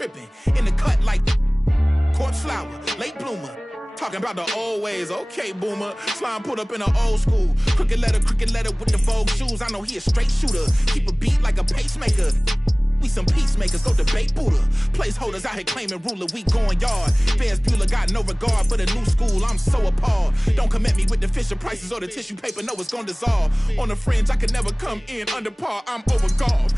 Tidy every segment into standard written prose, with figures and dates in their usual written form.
tripping. In the cut like corpse flower, late bloomer. Talking about the old ways, okay, boomer. Slime pulled up in an old school. Crooked letter with the Vogue shoes. I know he a straight shooter. Keep a beat like a pacemaker. We some peacemakers, go debate Buddha. Placeholders out here claiming ruler, we going yard. Fairs Bueller got no regard for the new school, I'm so appalled. Don't come at me with the Fisher prices or the tissue paper, no, it's gonna dissolve. On the fringe, I could never come in under par, I'm overgalled.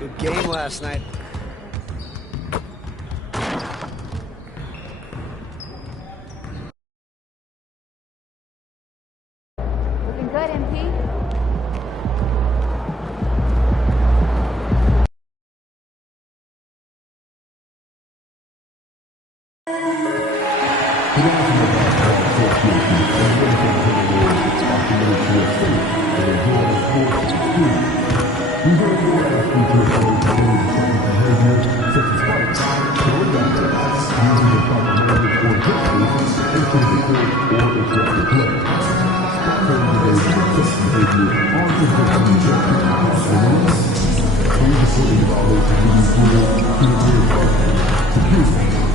Good game last night. Looking good, MP. Please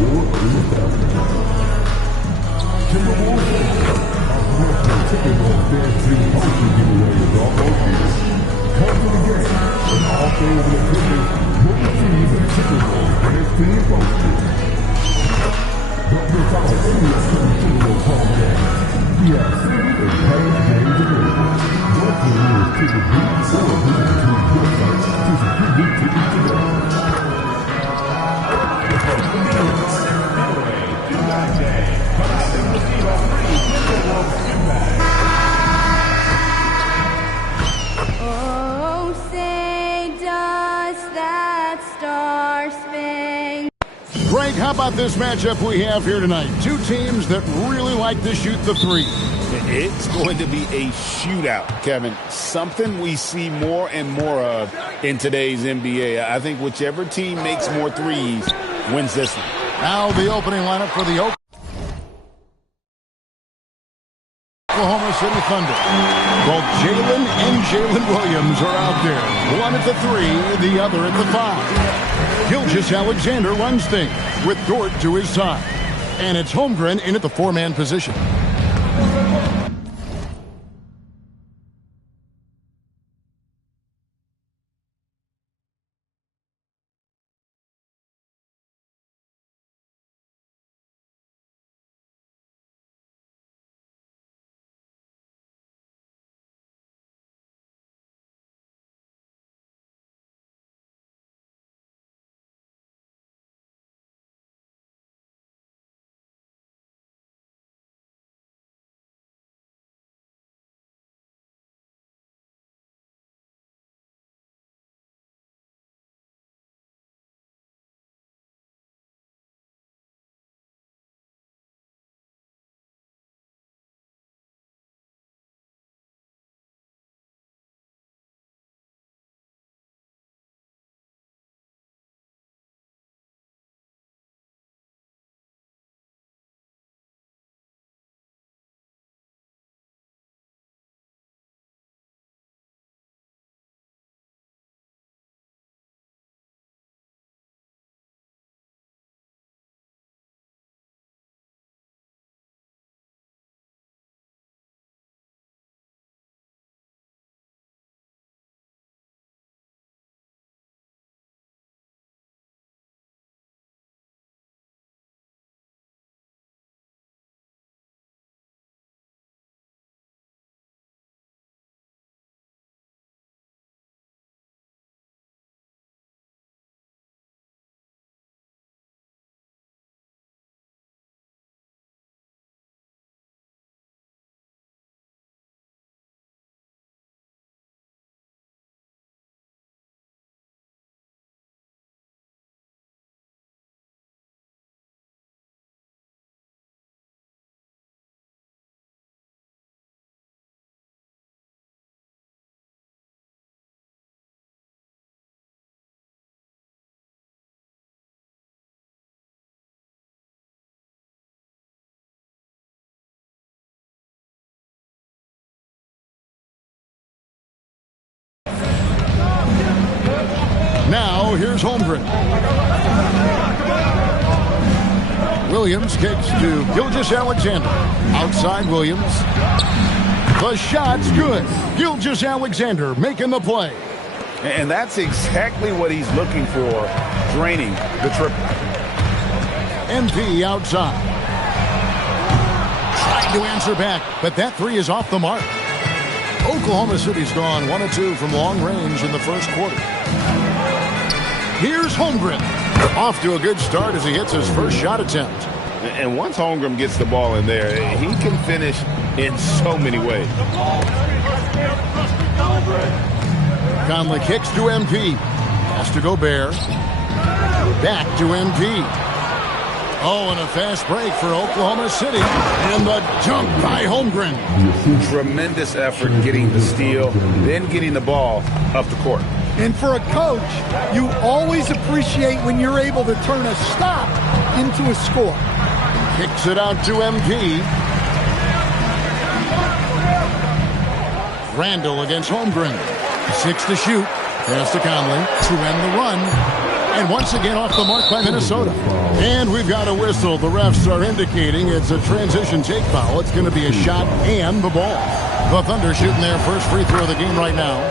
Oh, say does that star spin? Greg, how about this matchup we have here tonight? Two teams that really like to shoot the three. It's going to be a shootout, Kevin. Something we see more and more of in today's NBA. I think whichever team makes more threes wins this one. Now the opening lineup for the Oklahoma City Thunder. Both Jalen and Jalen Williams are out there. One at the 3, the other at the 5. Gilgeous-Alexander runs things with Dort to his side. And it's Holmgren in at the 4-man position. Now, here's Holmgren. Williams kicks to Gilgeous-Alexander. Outside Williams. The shot's good. Gilgeous-Alexander making the play. And that's exactly what he's looking for, draining the triple. MP outside. Trying to answer back, but that 3 is off the mark. Oklahoma City's gone 1 of 2 from long range in the first quarter. Here's Holmgren. Off to a good start as he hits his first shot attempt. And once Holmgren gets the ball in there, he can finish in so many ways. Conley kicks to MP. Has to go Bear. Back to MP. Oh, and a fast break for Oklahoma City. And the dunk by Holmgren. Tremendous effort getting the steal, then getting the ball up the court. And for a coach, you always appreciate when you're able to turn a stop into a score. Kicks it out to MP. Randall against Holmgren. 6 to shoot. Pass to Conley to end the run. And once again off the mark by Minnesota. And we've got a whistle. The refs are indicating it's a transition take foul. It's going to be a shot and the ball. The Thunder shooting their first free throw of the game right now.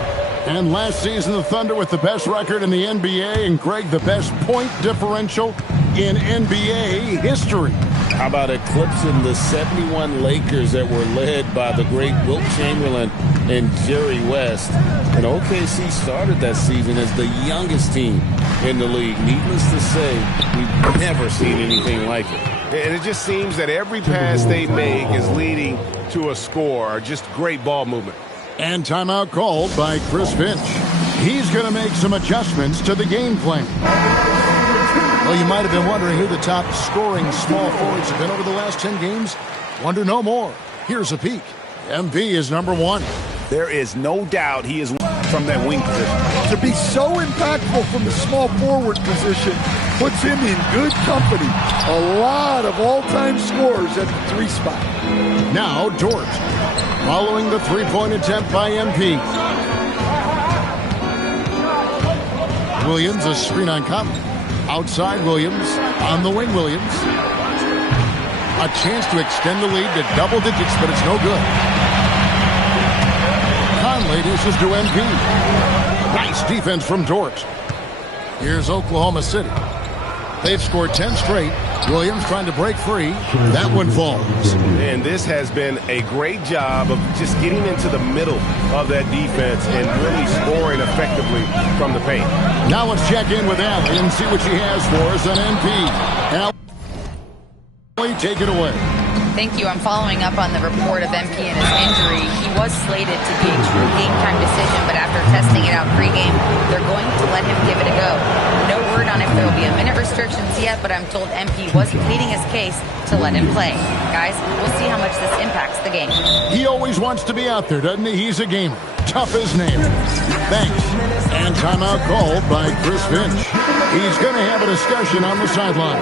And last season, the Thunder with the best record in the NBA, and Greg, the best point differential in NBA history. How about eclipsing the 71 Lakers that were led by the great Wilt Chamberlain and Jerry West? And OKC started that season as the youngest team in the league. Needless to say, we've never seen anything like it. And it just seems that every pass they make is leading to a score. Just great ball movement. And timeout called by Chris Finch. He's going to make some adjustments to the game plan. Well, you might have been wondering who the top scoring small forwards have been over the last 10 games. Wonder no more. Here's a peek. MP is number 1. There is no doubt he is from that wing position. To be so impactful from the small forward position puts him in good company. A lot of all-time scores at the 3 spot. Now Dort, following the three-point attempt by MP. Williams, a screen on Conley. Outside Williams, on the wing Williams. A chance to extend the lead to double digits, but it's no good. Conley dishes to MP. Nice defense from Dort. Here's Oklahoma City. They've scored 10 straight. Williams trying to break free. That one falls. And this has been a great job of just getting into the middle of that defense and really scoring effectively from the paint. Now let's check in with Allie and see what she has for us on MP. Allie, take it away. Thank you. I'm following up on the report of MP and his injury. He was slated to be a true game-time decision, but after testing it out pregame, they're going to let him give it a go. No word on if there will be a minute restrictions yet, but I'm told MP was pleading his case to let him play. Guys, we'll see how much this impacts the game. He always wants to be out there, doesn't he? He's a gamer. Tough as nails. Thanks. And timeout called by Chris Finch. He's going to have a discussion on the sideline.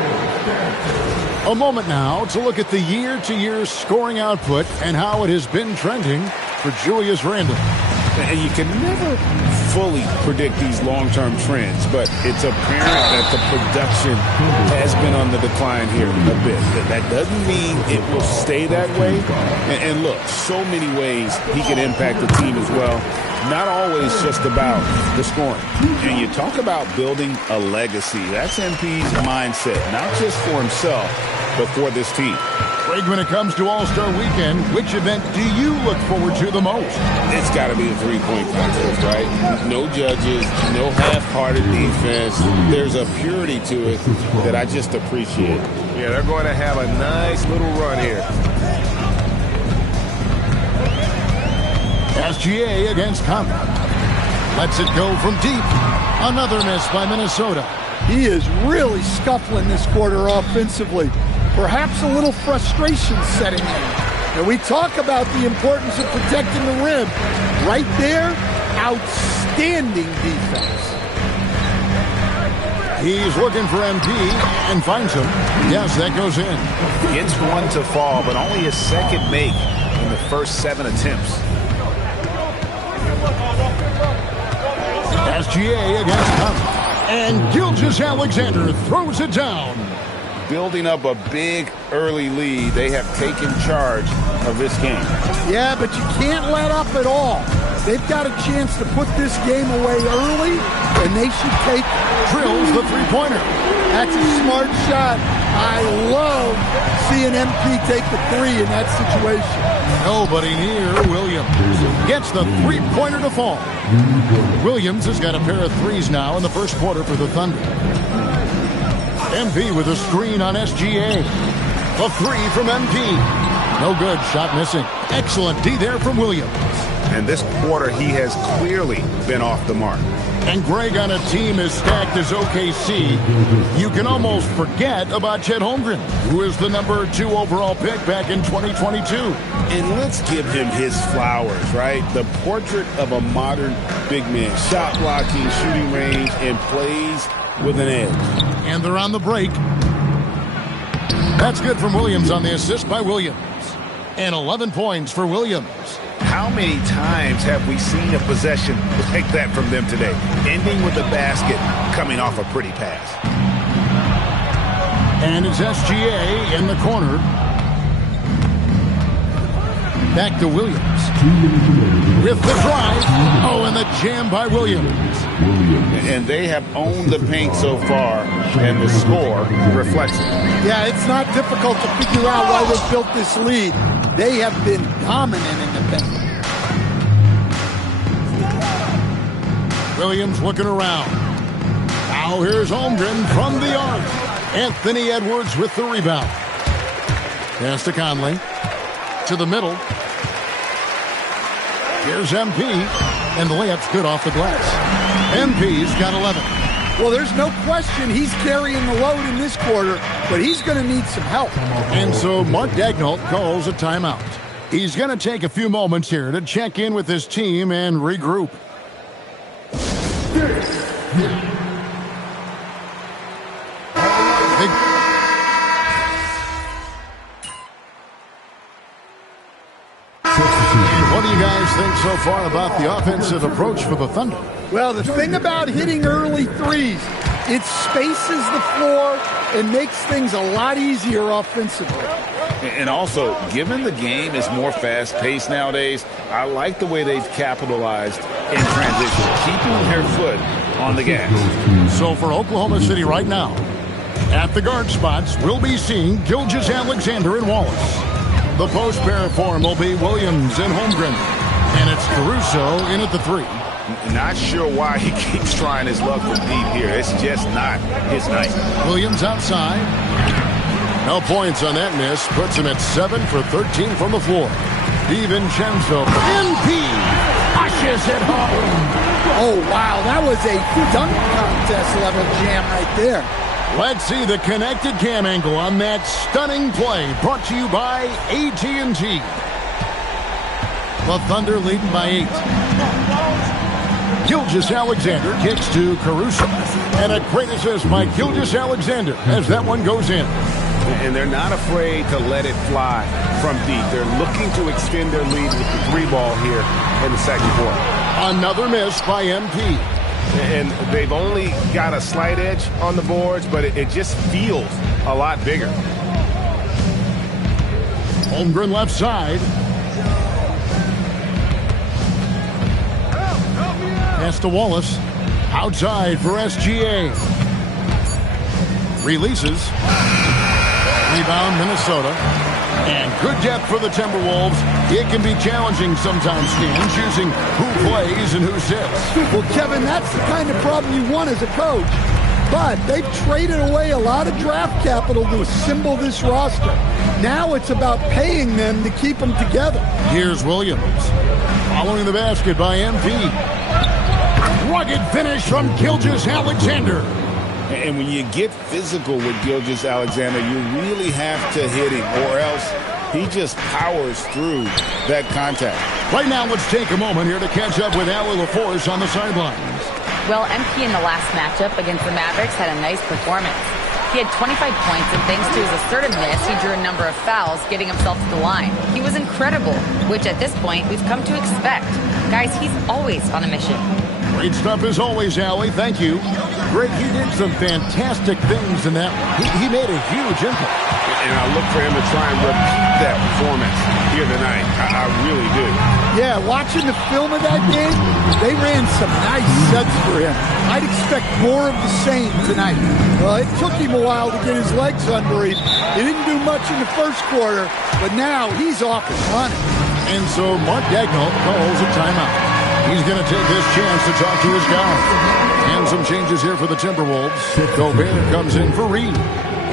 A moment now to look at the year-to-year scoring output and how it has been trending for Julius Randle. And you can never fully predict these long-term trends, but it's apparent that the production has been on the decline here a bit. That doesn't mean it will stay that way. And look, so many ways he can impact the team as well. Not always just about the scoring. And you talk about building a legacy. That's MP's mindset, not just for himself, but for this team. Greg, when it comes to All-Star Weekend, which event do you look forward to the most? It's got to be the three-point contest, right? No judges, no half-hearted defense. There's a purity to it that I just appreciate. Yeah, they're going to have a nice little run here. SGA against Conley. Lets it go from deep. Another miss by Minnesota. He is really scuffling this quarter offensively. Perhaps a little frustration setting in. And we talk about the importance of protecting the rim. Right there, outstanding defense. He's looking for MP and finds him. Yes, that goes in. Gets one to fall, but only his second make in the first 7 attempts. SGA against Conley. And Gilgeous-Alexander throws it down. Building up a big early lead, they have taken charge of this game. Yeah, but you can't let up at all. They've got a chance to put this game away early, and they should take Drills the three-pointer. That's a smart shot. I love seeing MP take the three in that situation. Nobody near Williams. Gets the three-pointer to fall. Williams has got a pair of threes now in the first quarter for the Thunder. MP with a screen on SGA. A three from MP. No good. Shot missing. Excellent D there from Williams. And this quarter, he has clearly been off the mark. And Greg, on a team as stacked as OKC, you can almost forget about Chet Holmgren, who is the number 2 overall pick back in 2022. And let's give him his flowers, right? The portrait of a modern big man. Shot blocking, shooting range, and plays with an edge. And they're on the break. That's good from Williams on the assist by Williams. And 11 points for Williams. How many times have we seen a possession like that from them today? Ending with a basket, coming off a pretty pass. And it's SGA in the corner. Back to Williams. With the drive. Oh, and the jam by Williams. And they have owned the paint so far, and the score reflects it. Yeah, it's not difficult to figure out why they built this lead. They have been dominant in the paint. Williams looking around. Now here's Holmgren from the arc. Anthony Edwards with the rebound. Pass to Conley. To the middle. Here's MP. And the layup's good off the glass. MP's got 11. Well, there's no question he's carrying the load in this quarter, but he's going to need some help. And so Mark Daigneault calls a timeout. He's going to take a few moments here to check in with his team and regroup. What do you guys think so far about the offensive approach for the Thunder? Well, the thing about hitting early threes, it spaces the floor and makes things a lot easier offensively. And also, given the game is more fast-paced nowadays, I like the way they've capitalized in transition, keeping their foot on the gas. So for Oklahoma City right now, at the guard spots, we'll be seeing Gilgeous-Alexander and Wallace. The post pair form will be Williams and Holmgren. And it's Caruso in at the 3. Not sure why he keeps trying his luck from deep here. It's just not his night. Williams outside. No points on that miss. Puts him at 7 for 13 from the floor. DiVincenzo. MP pushes it home. Oh, wow. That was a dunk contest level jam right there. Let's see the connected cam angle on that stunning play. Brought to you by AT&T. The Thunder leading by 8. Gilgeous-Alexander kicks to Caruso. And a great assist by Gilgeous-Alexander as that one goes in. And they're not afraid to let it fly from deep. They're looking to extend their lead with the 3 ball here in the second quarter. Another miss by MP. And they've only got a slight edge on the boards, but it just feels a lot bigger. Holmgren left side. Pass to Wallace. Outside for SGA. Releases. Rebound Minnesota. And good depth for the Timberwolves. It can be challenging sometimes, Stan, choosing who plays and who sits. Well, Kevin, that's the kind of problem you want as a coach. But they've traded away a lot of draft capital to assemble this roster. Now it's about paying them to keep them together. Here's Williams. Following the basket by MP. Rugged finish from Gilgeous-Alexander. And when you get physical with Gilgeous-Alexander, you really have to hit him, or else he just powers through that contact. Right now, let's take a moment here to catch up with Allie LaForce on the sidelines. Well, MP in the last matchup against the Mavericks had a nice performance. He had 25 points, and thanks to his assertiveness, he drew a number of fouls, getting himself to the line. He was incredible, which at this point, we've come to expect. Guys, he's always on a mission. Great stuff as always, Allie. Thank you. Greg, he did some fantastic things in that. He made a huge impact. And I look for him to try and repeat that performance here tonight. I really do. Yeah, watching the film of that game, they ran some nice sets for him. I'd expect more of the same tonight. Well, it took him a while to get his legs under him. He didn't do much in the first quarter, but now he's off and running. And so Mark Daigneault calls a timeout. He's going to take this chance to talk to his guys. And some changes here for the Timberwolves. Gobert comes in for Reed.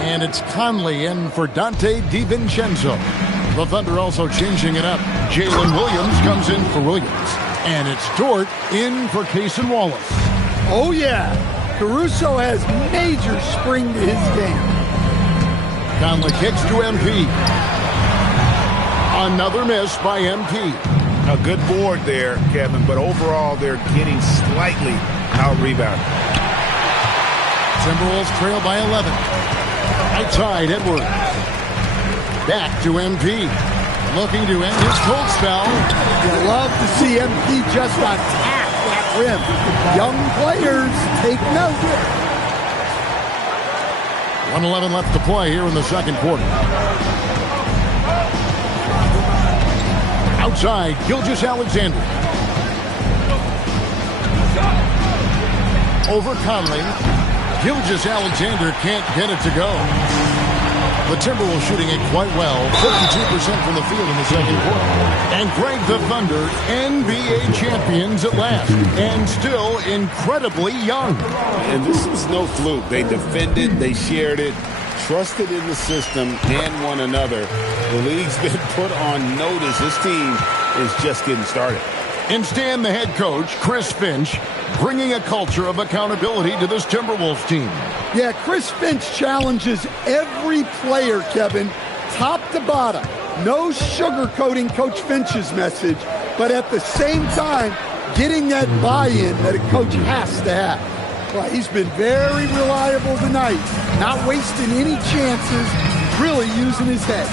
And it's Conley in for Dante DiVincenzo. The Thunder also changing it up. Jalen Williams comes in for Williams. And it's Dort in for Cason Wallace. Oh, yeah. Caruso has major spring to his game. Conley kicks to MP. Another miss by MP. A good board there, Kevin, but overall they're getting slightly out-rebounded. Timberwolves trail by 11. Outside, Edwards. Back to MP. looking to end his cold spell. You love to see MP just attack that rim. Young players, take note. 1:11 left to play here in the second quarter. Outside, Gilgeous-Alexander. Over Conley. Gilgeous-Alexander can't get it to go. The Timberwolves shooting it quite well. 52% from the field in the second quarter. And Greg, the Thunder, NBA champions at last. And still incredibly young. And this was no fluke. They defended, they shared it, trusted in the system and one another. The league's been put on notice. This team is just getting started. And Stan, the head coach, Chris Finch, bringing a culture of accountability to this Timberwolves team. Yeah, Chris Finch challenges every player, Kevin, top to bottom. No sugarcoating Coach Finch's message, but at the same time, getting that buy-in that a coach has to have. Well, he's been very reliable tonight, not wasting any chances, really using his head.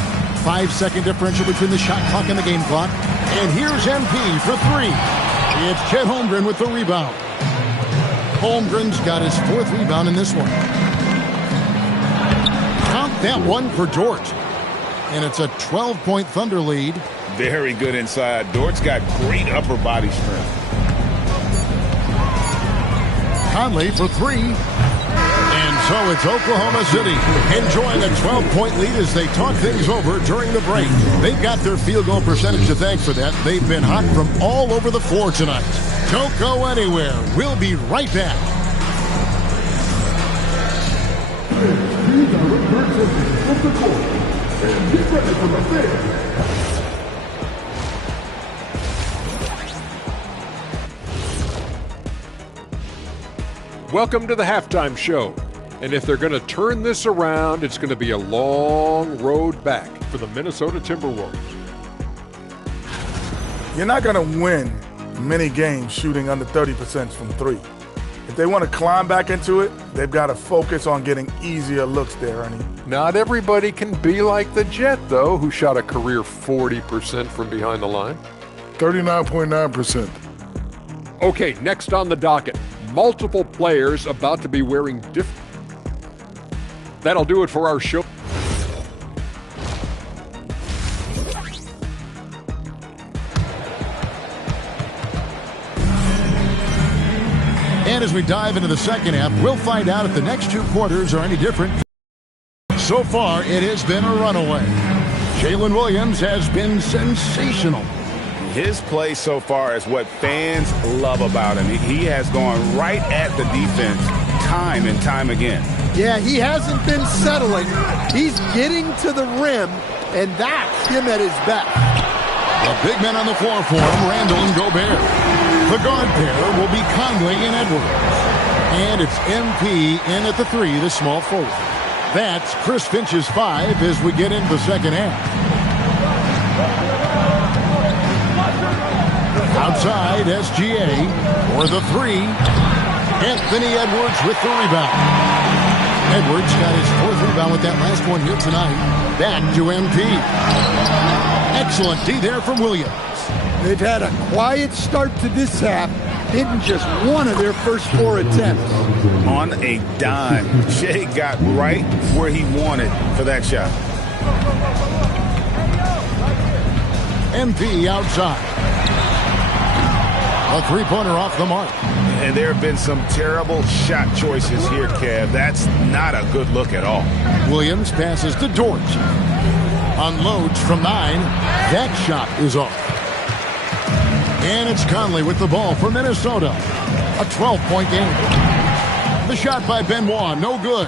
5-second differential between the shot clock and the game clock. And here's MP for three. It's Chet Holmgren with the rebound. Holmgren's got his fourth rebound in this one. Count that one for Dort. And it's a 12-point Thunder lead. Very good inside. Dort's got great upper body strength. Conley for three. And so it's Oklahoma City enjoying a 12-point lead as they talk things over during the break. They've got their field goal percentage to thank for that. They've been hot from all over the floor tonight. Don't go anywhere. We'll be right back. Welcome to the halftime show. And if they're going to turn this around, it's going to be a long road back for the Minnesota Timberwolves. You're not going to win many games shooting under 30% from three. If they want to climb back into it, they've got to focus on getting easier looks there, Ernie. Not everybody can be like the Jet, though, who shot a career 40% from behind the line. 39.9%. Okay, next on the docket. Multiple players about to be wearing different. That'll do it for our show. And as we dive into the second half, we'll find out if the next two quarters are any different. So far, it has been a runaway. Jalen Williams has been sensational. His play so far is what fans love about him. He has gone right at the defense time and time again. Yeah, he hasn't been settling. He's getting to the rim, and that's him at his best. The big men on the floor for him, Randall and Gobert. The guard pair will be Conley and Edwards. And it's MP in at the three, the small forward. That's Chris Finch's 5 as we get into the second half. Outside, SGA for the three. Anthony Edwards with the rebound. Edwards got his fourth rebound with that last one here tonight. Back to MP. Excellent D there from Williams. They've had a quiet start to this half, hitting just one of their first 4 attempts. On a dime, Shea got right where he wanted for that shot. MP outside. A three-pointer off the mark. And there have been some terrible shot choices here, Kev. That's not a good look at all. Williams passes to Dort. Unloads from 9. That shot is off. And it's Conley with the ball for Minnesota. A 12-point game. The shot by Benoit, no good.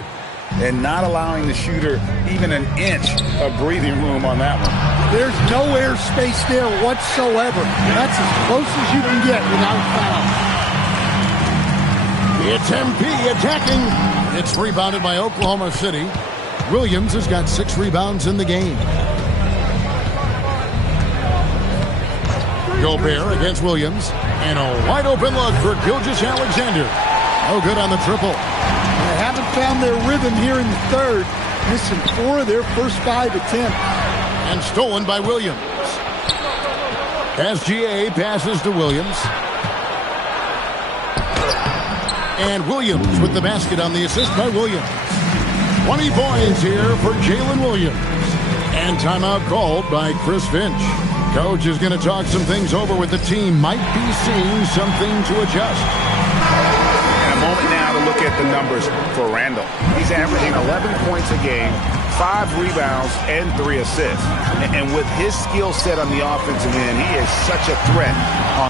And not allowing the shooter even an inch of breathing room on that one. There's no air space there whatsoever. That's as close as you can get without foul. It's MP attacking. It's rebounded by Oklahoma City. Williams has got 6 rebounds in the game. Gobert against Williams. And a wide open look for Gilgeous-Alexander. Oh, good on the triple. They haven't found their rhythm here in the third, missing 4 of their first 5 attempts. And stolen by Williams. SGA passes to Williams. And Williams with the basket on the assist by Williams. 20 points here for Jalen Williams. And timeout called by Chris Finch. Coach is going to talk some things over with the team. Might be seeing something to adjust. And a moment now to look at the numbers for Randall. He's averaging 11 points a game, 5 rebounds, and 3 assists. And with his skill set on the offensive end, he is such a threat on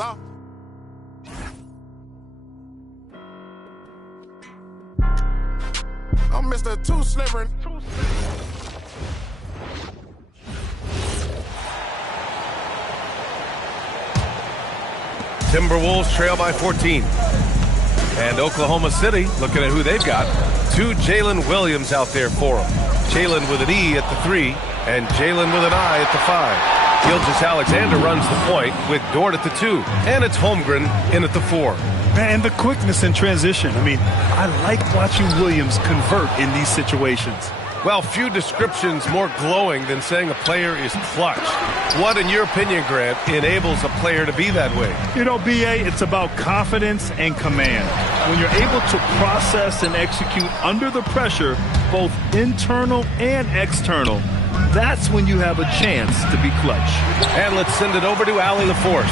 off. I'm Mr. Two Slivering. Timberwolves trail by 14. And Oklahoma City, looking at who they've got, 2 Jalen Williams out there for them. Jalen with an E at the 3, and Jalen with an I at the 5. Gilgeous-Alexander runs the point with Dort at the 2, and it's Holmgren in at the 4. And the quickness in transition. I mean, I like watching Williams convert in these situations. Well, few descriptions more glowing than saying a player is clutch. What, in your opinion, Grant, enables a player to be that way? You know, B.A., it's about confidence and command. When you're able to process and execute under the pressure, both internal and external, that's when you have a chance to be clutch. And let's send it over to Allie LaForce.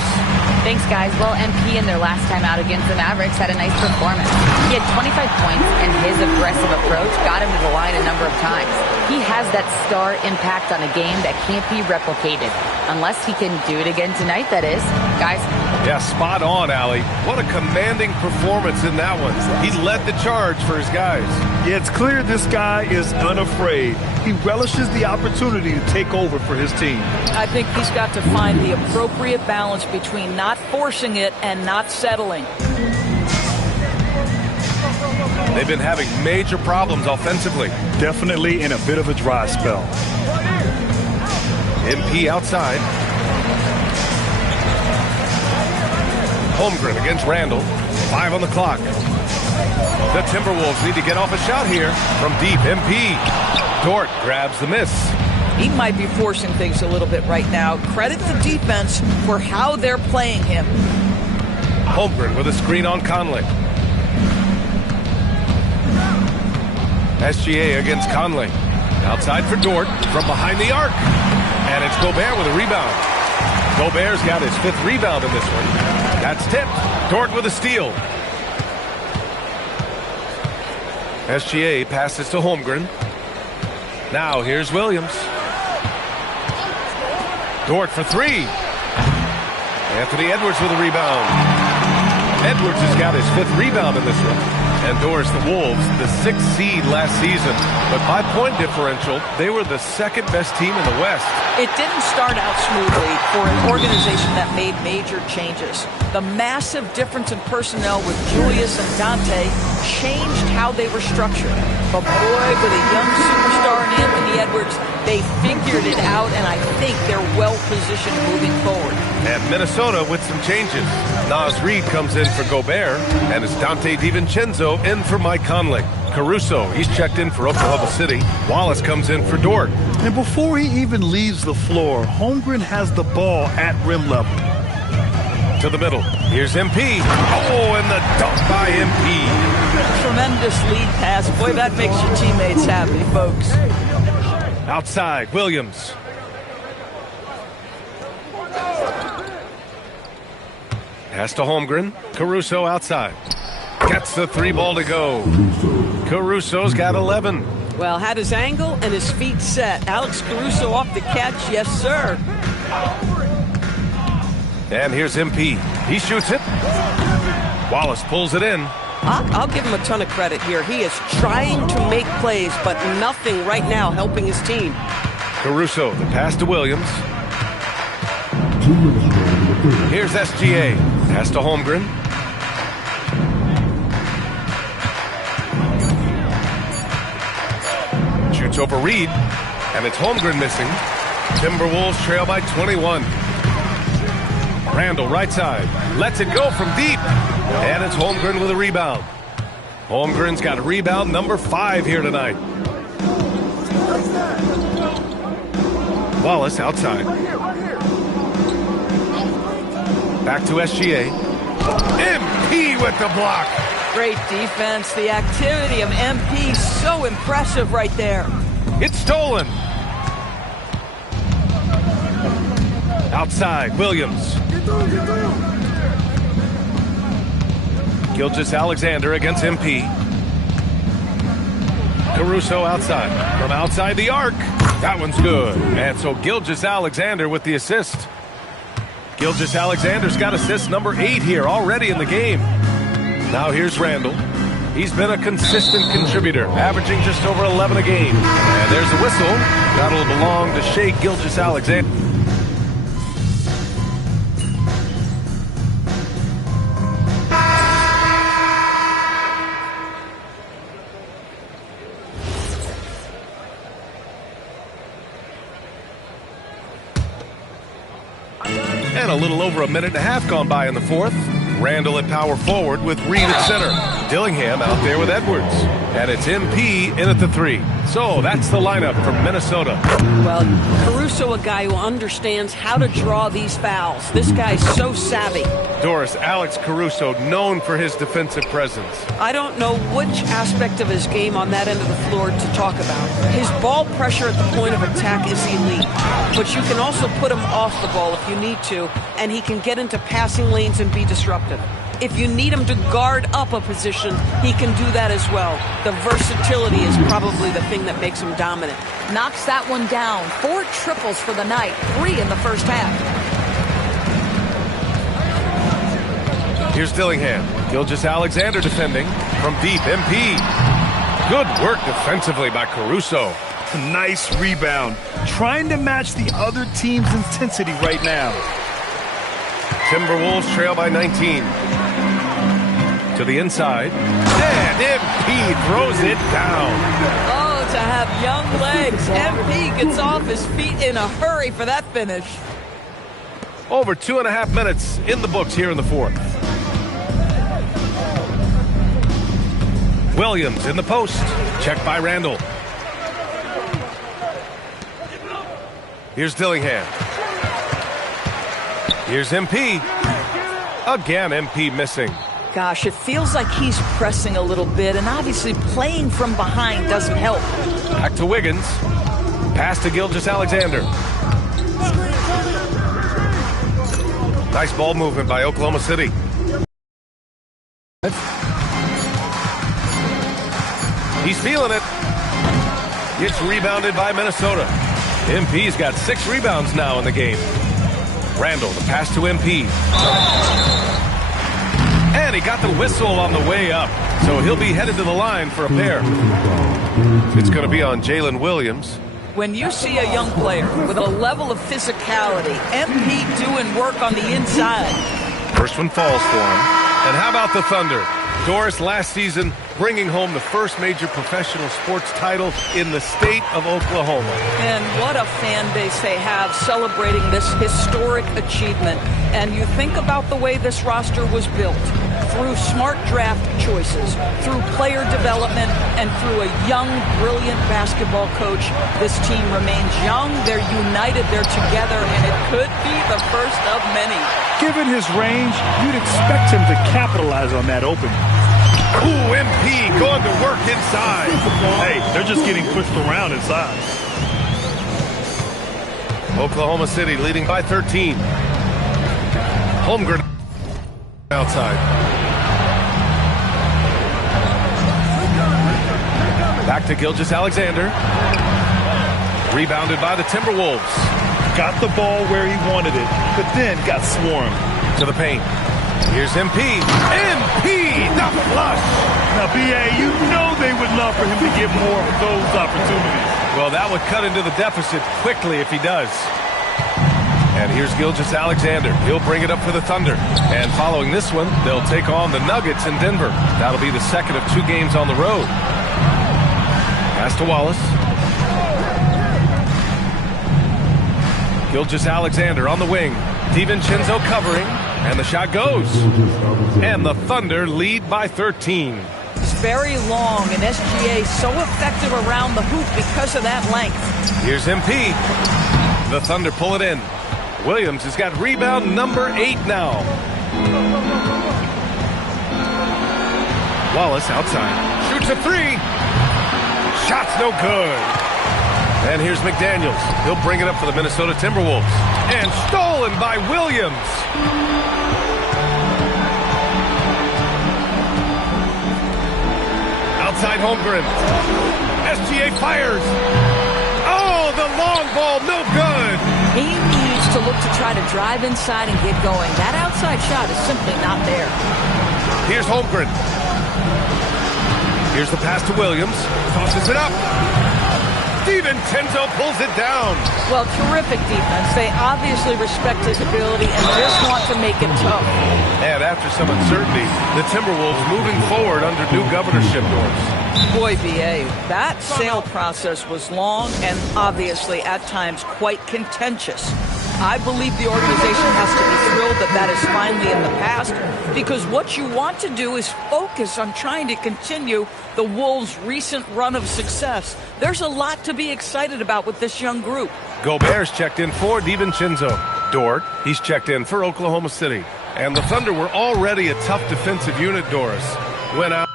Thanks, guys. Well, MP in their last time out against the Mavericks had a nice performance. He had 25 points, and his aggressive approach got him to the line a number of times. He has that star impact on a game that can't be replicated. Unless he can do it again tonight, that is. Guys? Yeah, spot on, Allie. What a commanding performance in that one. He led the charge for his guys. Yeah, it's clear this guy is unafraid. He relishes the opportunity to take over for his team. I think he's got to find the appropriate balance between not forcing it and not settling. They've been having major problems offensively. Definitely in a bit of a dry spell. MP outside. Holmgren against Randall. 5 on the clock. The Timberwolves need to get off a shot here from deep. MP. Dort grabs the miss. He might be forcing things a little bit right now. Credit the defense for how they're playing him. Holmgren with a screen on Conley. SGA against Conley. Outside for Dort from behind the arc. And it's Gobert with a rebound. Gobert's got his 5th rebound in this one. That's tipped. Dort with a steal. SGA passes to Holmgren. Now here's Williams. Dort for 3. Anthony Edwards with a rebound. Edwards has got his 5th rebound in this one. And Doris, the Wolves, the 6th seed last season. But by point differential, they were the 2nd best team in the West. It didn't start out smoothly for an organization that made major changes. The massive difference in personnel with Julius and Dante changed how they were structured. But boy, with a young superstar in Anthony Edwards, they figured it out, and I think they're well-positioned moving forward. And Minnesota with some changes. Naz Reid comes in for Gobert, and it's Dante DiVincenzo in for Mike Conley. Caruso, he's checked in for Oklahoma City. Wallace comes in for Dort. And before he even leaves the floor, Holmgren has the ball at rim level. To the middle. Here's MP. Oh, and the dunk by MP. Tremendous lead pass. Boy, that makes your teammates happy, folks. Outside, Williams. Pass to Holmgren. Caruso outside. Gets the 3 ball to go. Caruso's got 11. Well, had his angle and his feet set. Alex Caruso off the catch. Yes, sir. And here's MP. He shoots it. Wallace pulls it in. I'll give him a ton of credit here. He is trying to make plays, but nothing right now helping his team. Caruso, the pass to Williams. Here's SGA. Pass to Holmgren. Shoots over Reed, and it's Holmgren missing. Timberwolves trail by 21. Randall, right side. Lets it go from deep. And it's Holmgren with a rebound. Holmgren's got a rebound number 5 here tonight. Wallace outside. Back to SGA. MP with the block. Great defense. The activity of MP, so impressive right there. It's stolen. Outside, Williams. Gilgeous-Alexander against MP. Caruso outside. From outside the arc. That one's good. And so Gilgeous-Alexander with the assist. Gilgeous-Alexander's got assist number 8 here already in the game. Now here's Randall. He's been a consistent contributor, averaging just over 11 a game. And there's the whistle. That'll belong to Shai Gilgeous-Alexander. And a little over a minute and a half gone by in the fourth. Randall at power forward with Reed at center. Dillingham out there with Edwards. And it's MP in at the 3. So that's the lineup from Minnesota. Well, Caruso, a guy who understands how to draw these fouls. This guy's so savvy. Doris, Alex Caruso, known for his defensive presence. I don't know which aspect of his game on that end of the floor to talk about. His ball pressure at the point of attack is elite. But you can also put him off the ball if you need to, and he can get into passing lanes and be disruptive. If you need him to guard up a position, he can do that as well. The versatility is probably the thing that makes him dominant. Knocks that one down. 4 triples for the night, 3 in the first half. Here's Dillingham. Gilgeous-Alexander defending from deep. MP. Good work defensively by Caruso. Nice rebound. Trying to match the other team's intensity right now. Timberwolves trail by 19. To the inside. And MP throws it down. Oh, to have young legs. MP gets off his feet in a hurry for that finish. Over 2.5 minutes in the books here in the fourth. Williams in the post. Checked by Randall. Here's Dillingham. Here's MP. Again, MP missing. Gosh, it feels like he's pressing a little bit, and obviously playing from behind doesn't help. Back to Wiggins. Pass to Gilgeous-Alexander. Nice ball movement by Oklahoma City. He's feeling it. It's rebounded by Minnesota. MP's got 6 rebounds now in the game. Randall, the pass to MP. And he got the whistle on the way up. So he'll be headed to the line for a pair. It's going to be on Jalen Williams. When you see a young player with a level of physicality, MP doing work on the inside. First one falls for him. And how about the Thunder? Doris, last season, bringing home the first major professional sports title in the state of Oklahoma. And what a fan base they have celebrating this historic achievement. And you think about the way this roster was built, through smart draft choices, through player development, and through a young, brilliant basketball coach. This team remains young, they're united, they're together, and it could be the first of many. Given his range, you'd expect him to capitalize on that opening. Ooh, MP going to work inside. Hey, they're just getting pushed around inside. Oklahoma City leading by 13. Holmgren outside. Back to Gilgeous-Alexander. Rebounded by the Timberwolves. Got the ball where he wanted it, but then got swarmed. To the paint. Here's MP. MP, the flush. Now, B.A., you know they would love for him to get more of those opportunities. Well, that would cut into the deficit quickly if he does. And here's Gilgeous-Alexander. He'll bring it up for the Thunder. And following this one, they'll take on the Nuggets in Denver. That'll be the second of 2 games on the road. Pass to Wallace. Gilgeous-Alexander on the wing. DiVincenzo covering, and the shot goes. And the Thunder lead by 13. It's very long, and SGA so effective around the hoop because of that length. Here's MP. The Thunder pull it in. Williams has got rebound number 8 now. Wallace outside. Shoots a 3. Shot's no good. And here's McDaniels. He'll bring it up for the Minnesota Timberwolves. And stolen by Williams. Outside Holmgren. SGA fires. Oh, the long ball, no good. He needs to look to try to drive inside and get going. That outside shot is simply not there. Here's Holmgren. Here's the pass to Williams. Tosses it up. DiVincenzo pulls it down. Well, terrific defense. They obviously respect his ability and just want to make it tough. And after some uncertainty, the Timberwolves moving forward under new governorship norms. Boy, B.A., that sale process was long and obviously at times quite contentious. I believe the organization has to be thrilled that that is finally in the past, because what you want to do is focus on trying to continue the Wolves' recent run of success. There's a lot to be excited about with this young group. Gobert's checked in for DiVincenzo. Dort, he's checked in for Oklahoma City. And the Thunder were already a tough defensive unit, Doris. Went out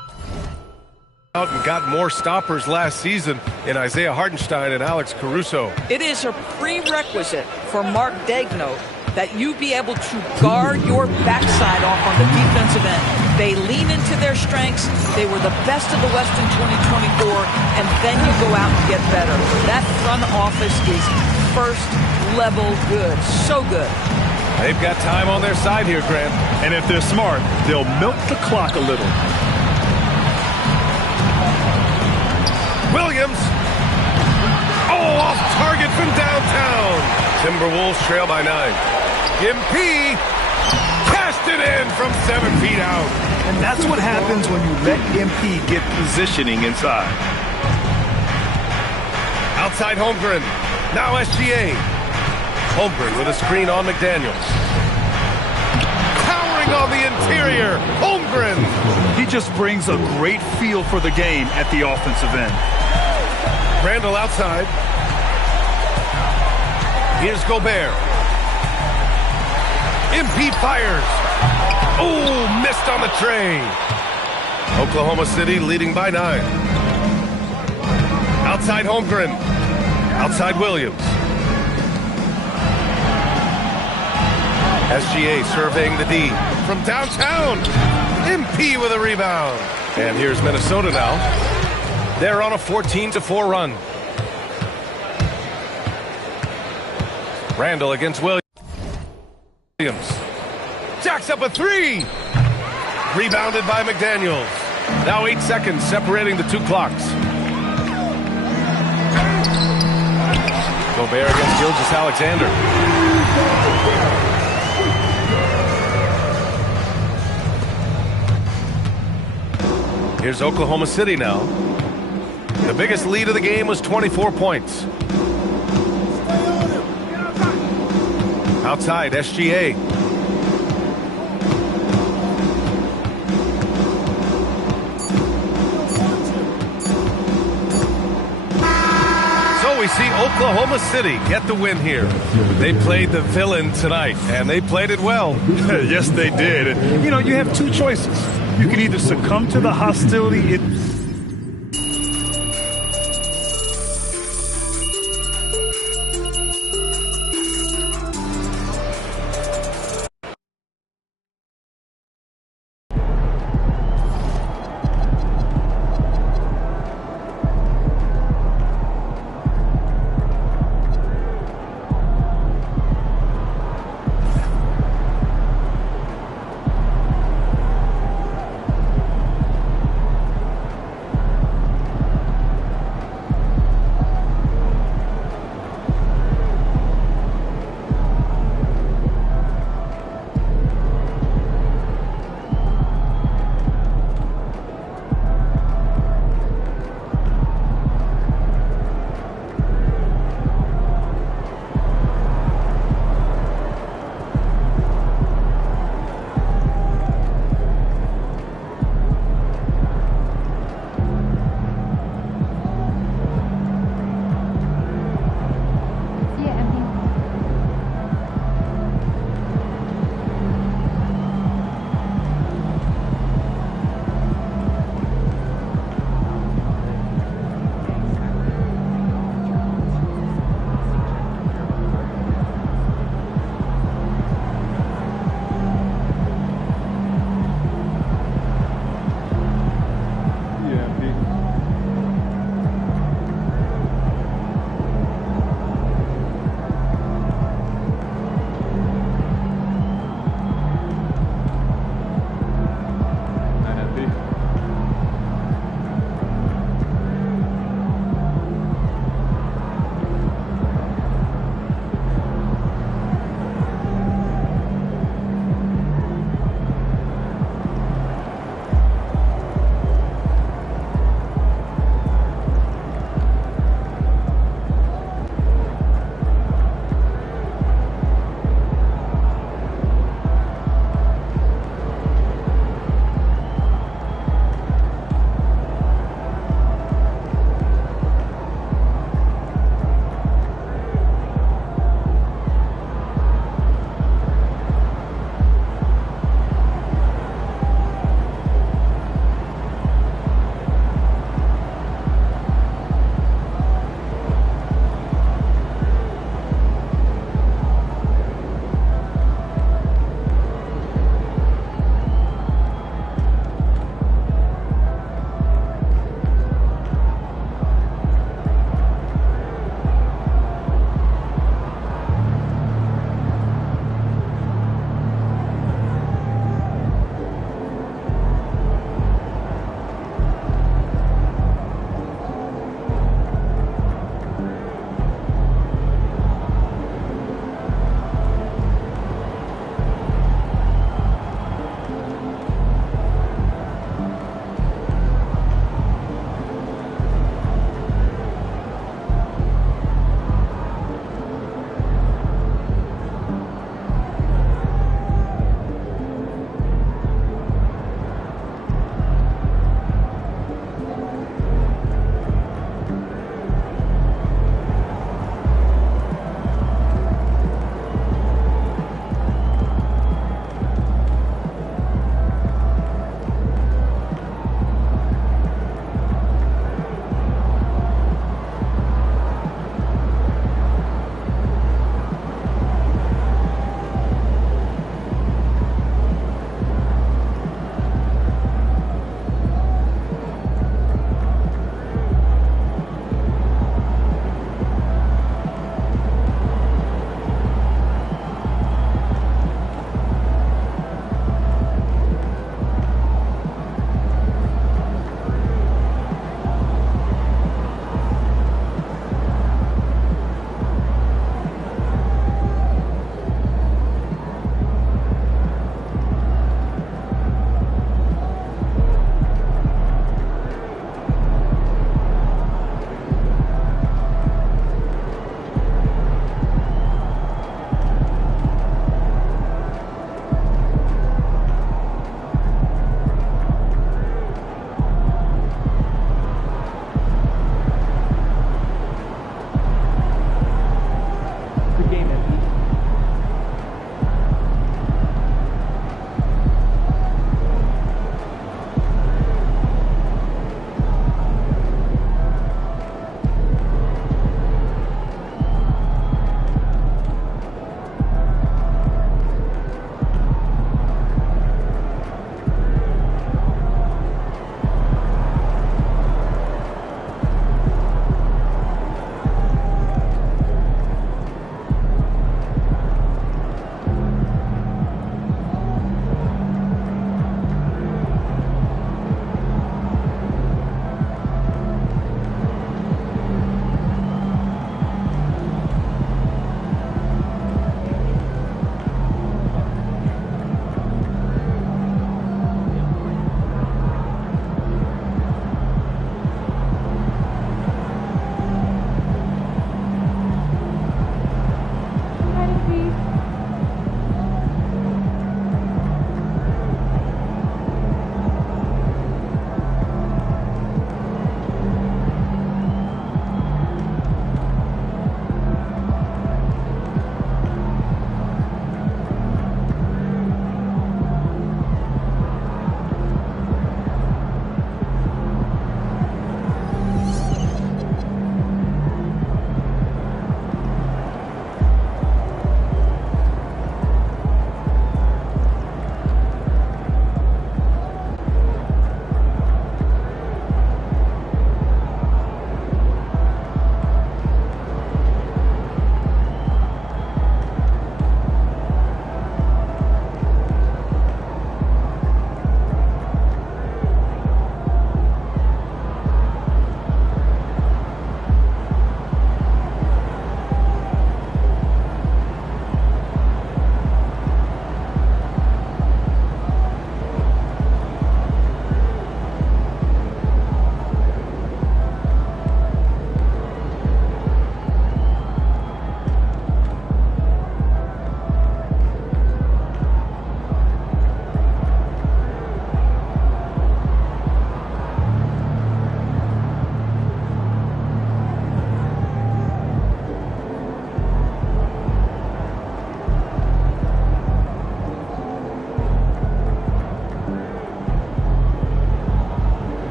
and got more stoppers last season in Isaiah Hartenstein and Alex Caruso. It is a prerequisite for Mark Daigneault that you be able to guard your backside off on the defensive end. They lean into their strengths. They were the best of the West in 2024, and then you go out and get better. That front office is first level good. So good. They've got time on their side here, Grant. And if they're smart, they'll milk the clock a little. Williams. Oh, off target from downtown. Timberwolves trail by 9. MP cast it in from 7 feet out. And that's what happens when you let MP get positioning inside. Outside Holmgren. Now SGA. Holmgren with a screen on McDaniels. Powering on the interior. Holmgren. He just brings a great feel for the game at the offensive end. Randall outside. Here's Gobert. MP fires. Oh, missed on the tray. Oklahoma City leading by 9. Outside Holmgren. Outside Williams. SGA surveying the D. From downtown. MP with a rebound. And here's Minnesota now. They're on a 14-4 run. Randall against Williams. Jacks up a 3. Rebounded by McDaniels. Now 8 seconds separating the 2 clocks. Gobert against Gilgeous Alexander. Here's Oklahoma City now. The biggest lead of the game was 24 points. Outside, SGA. So we see Oklahoma City get the win here. They played the villain tonight, and they played it well. Yes, they did. And, you have 2 choices. You can either succumb to the hostility.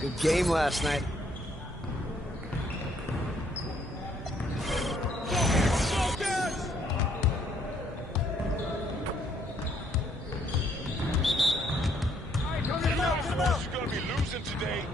Good game last night. You're gonna be losing today.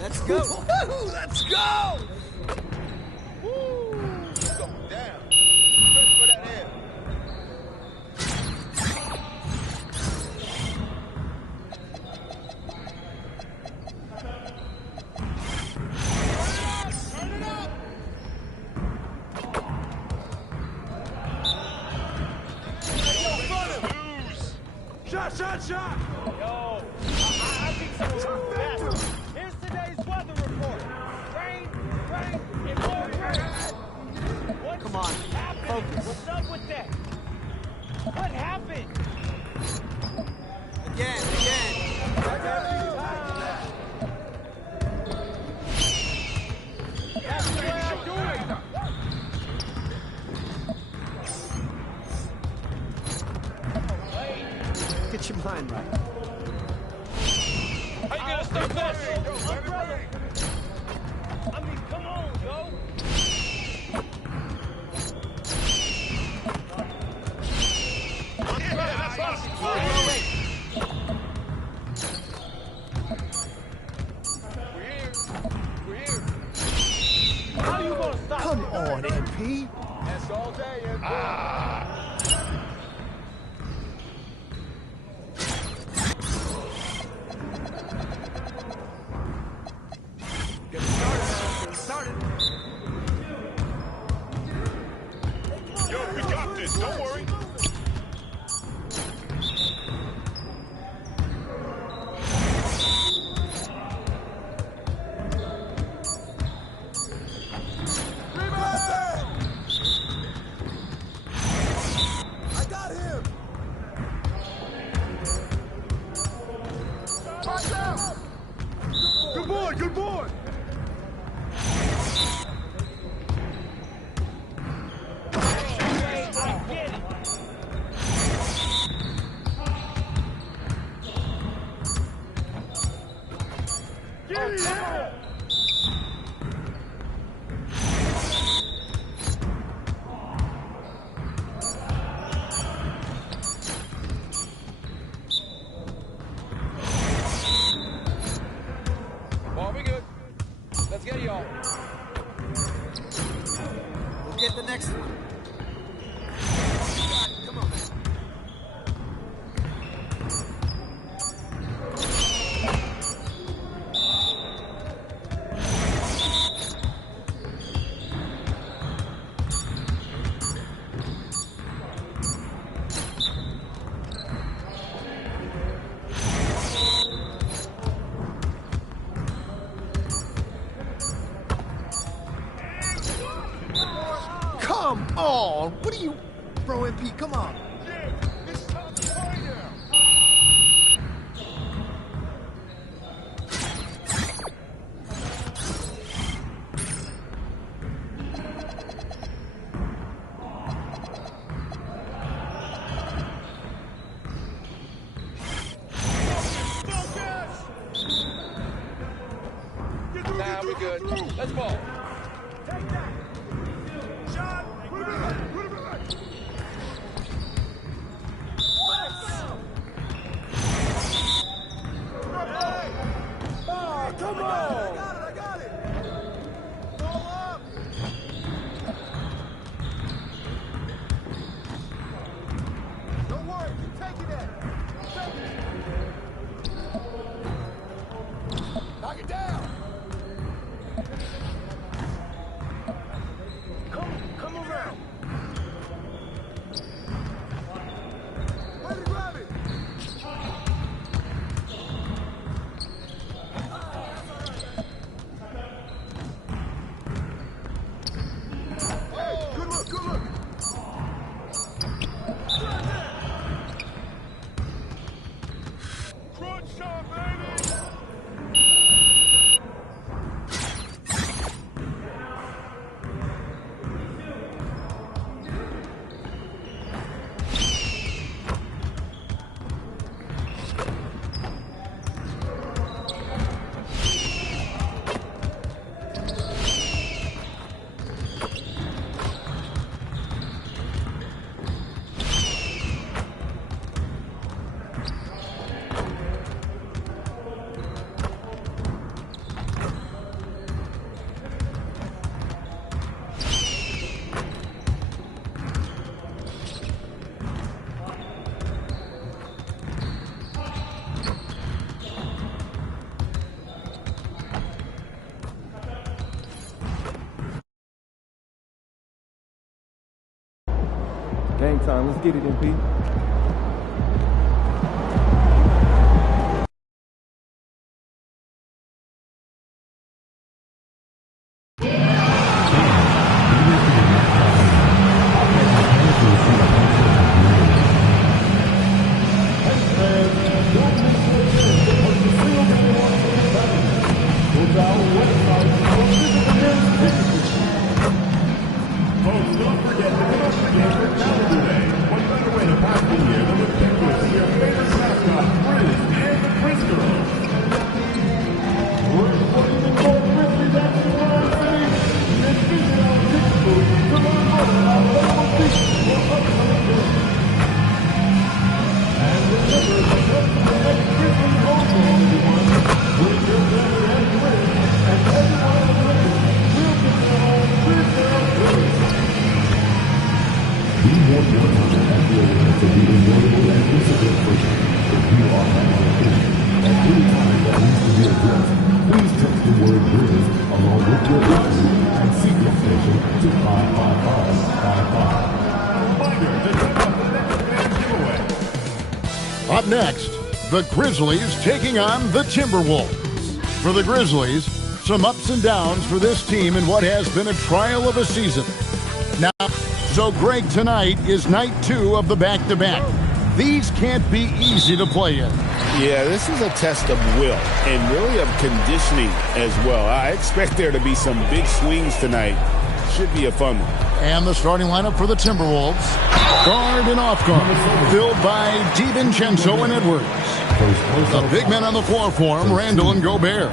Let's go. Woo-hoo, let's go. Woo! Going down. Ready for that air. Turn it up! Shot! Yo, I think so. Fast. Here's today's weather report. Rain, and more rain. What's Come on, happening? focus. What's up with that? What happened? Again. That's the way I'm doing. Get your mind right. How you gonna stop this? Umbrella. I mean, come on, yo. Yeah, that's awesome. We're here. How you gonna stop Come it? on, MP. That's all day, Get started. Yo, we got this. Don't worry. I got him. Watch out. Good boy. I get it. Get it out. Well, we good. Let's get y'all. We'll get the next one. Come on. Come on! What are you, bro, MP? Come on! It's time to play now. Nah, we're good. Let's ball. Take that. Shot. Game time. Let's get it, MP. Up next, the Grizzlies taking on the Timberwolves. For the Grizzlies, some ups and downs for this team in what has been a trial of a season. Now, so Greg, tonight is night 2 of the back-to-back. These can't be easy to play in. Yeah, this is a test of will and really of conditioning as well. I expect there to be some big swings tonight. Should be a fun one. And the starting lineup for the Timberwolves. Guard and off guard, filled by DiVincenzo and Edwards. The big men on the floor for him, Randall and Gobert.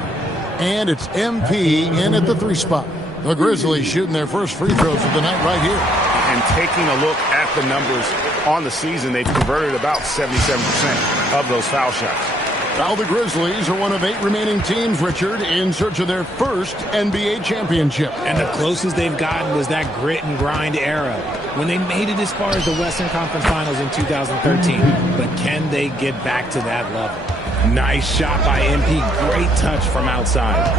And it's MP in at the 3 spot. The Grizzlies shooting their first free throws of the night right here. And taking a look at the numbers on the season, they've converted about 77% of those foul shots. Now the Grizzlies are one of 8 remaining teams, Richard, in search of their first NBA championship. And the closest they've gotten was that grit and grind era when they made it as far as the Western Conference Finals in 2013. But can they get back to that level? Nice shot by MP. Great touch from outside.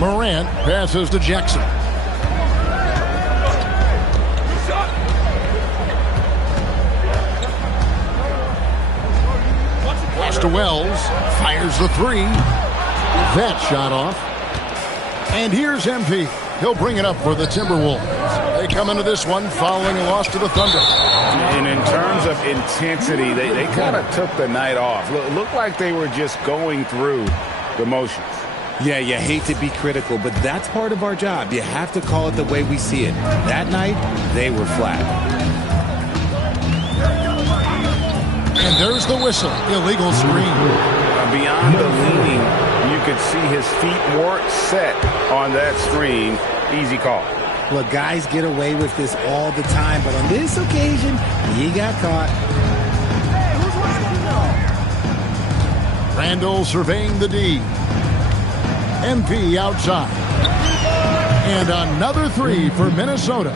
Morant passes to Jackson. To Wells, fires the 3. That shot off. And here's MP. He'll bring it up for the Timberwolves. They come into this one following a loss to the Thunder. And in terms of intensity, they kind of took the night off. Looked like they were just going through the motions. Yeah, you hate to be critical, but that's part of our job. You have to call it the way we see it. That night, they were flat. And there's the whistle. Illegal screen. Beyond the leaning, you could see his feet weren't set on that screen. Easy call. Look, guys get away with this all the time, but on this occasion, he got caught. Randall surveying the D. MP outside. And another 3 for Minnesota.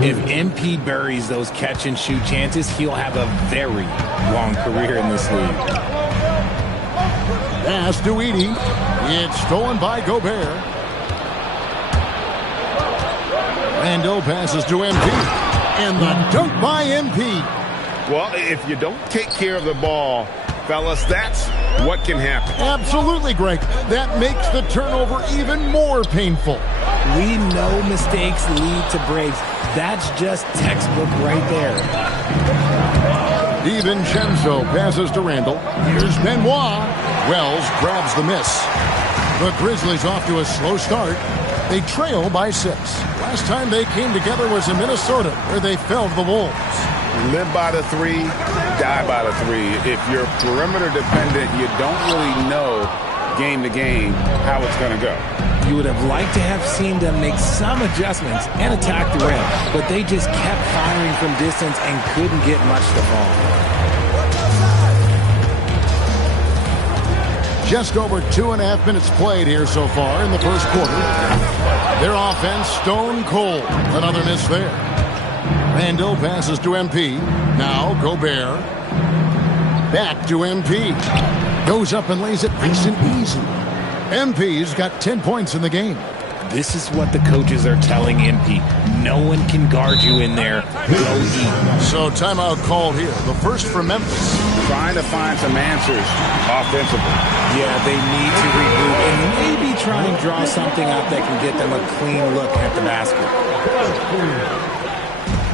If MP buries those catch-and-shoot chances, he'll have a very long career in this league. Pass to Edey. It's stolen by Gobert. Randall passes to MP. And the dunk by MP. Well, if you don't take care of the ball, fellas, that's what can happen. Absolutely, Greg. That makes the turnover even more painful. We know mistakes lead to breaks. That's just textbook right there. DiVincenzo passes to Randall. Here's Benoit. Wells grabs the miss. The Grizzlies off to a slow start. They trail by 6. Last time they came together was in Minnesota, where they fell to the Wolves. Live by the 3, die by the 3. If you're perimeter dependent, you don't really know game to game how it's going to go. You would have liked to have seen them make some adjustments and attack the rim, but they just kept firing from distance and couldn't get much to fall. Just over 2.5 minutes played here so far in the first quarter. Their offense stone cold. Another miss there. Randall passes to MP. Now Gobert. Back to MP. Goes up and lays it nice and easy. MP's got 10 points in the game. This is what the coaches are telling MP. No one can guard you in there. Go eat. So timeout called here. The first for Memphis. Trying to find some answers offensively. Yeah, they need to regroup and maybe try and draw something up that can get them a clean look at the basket.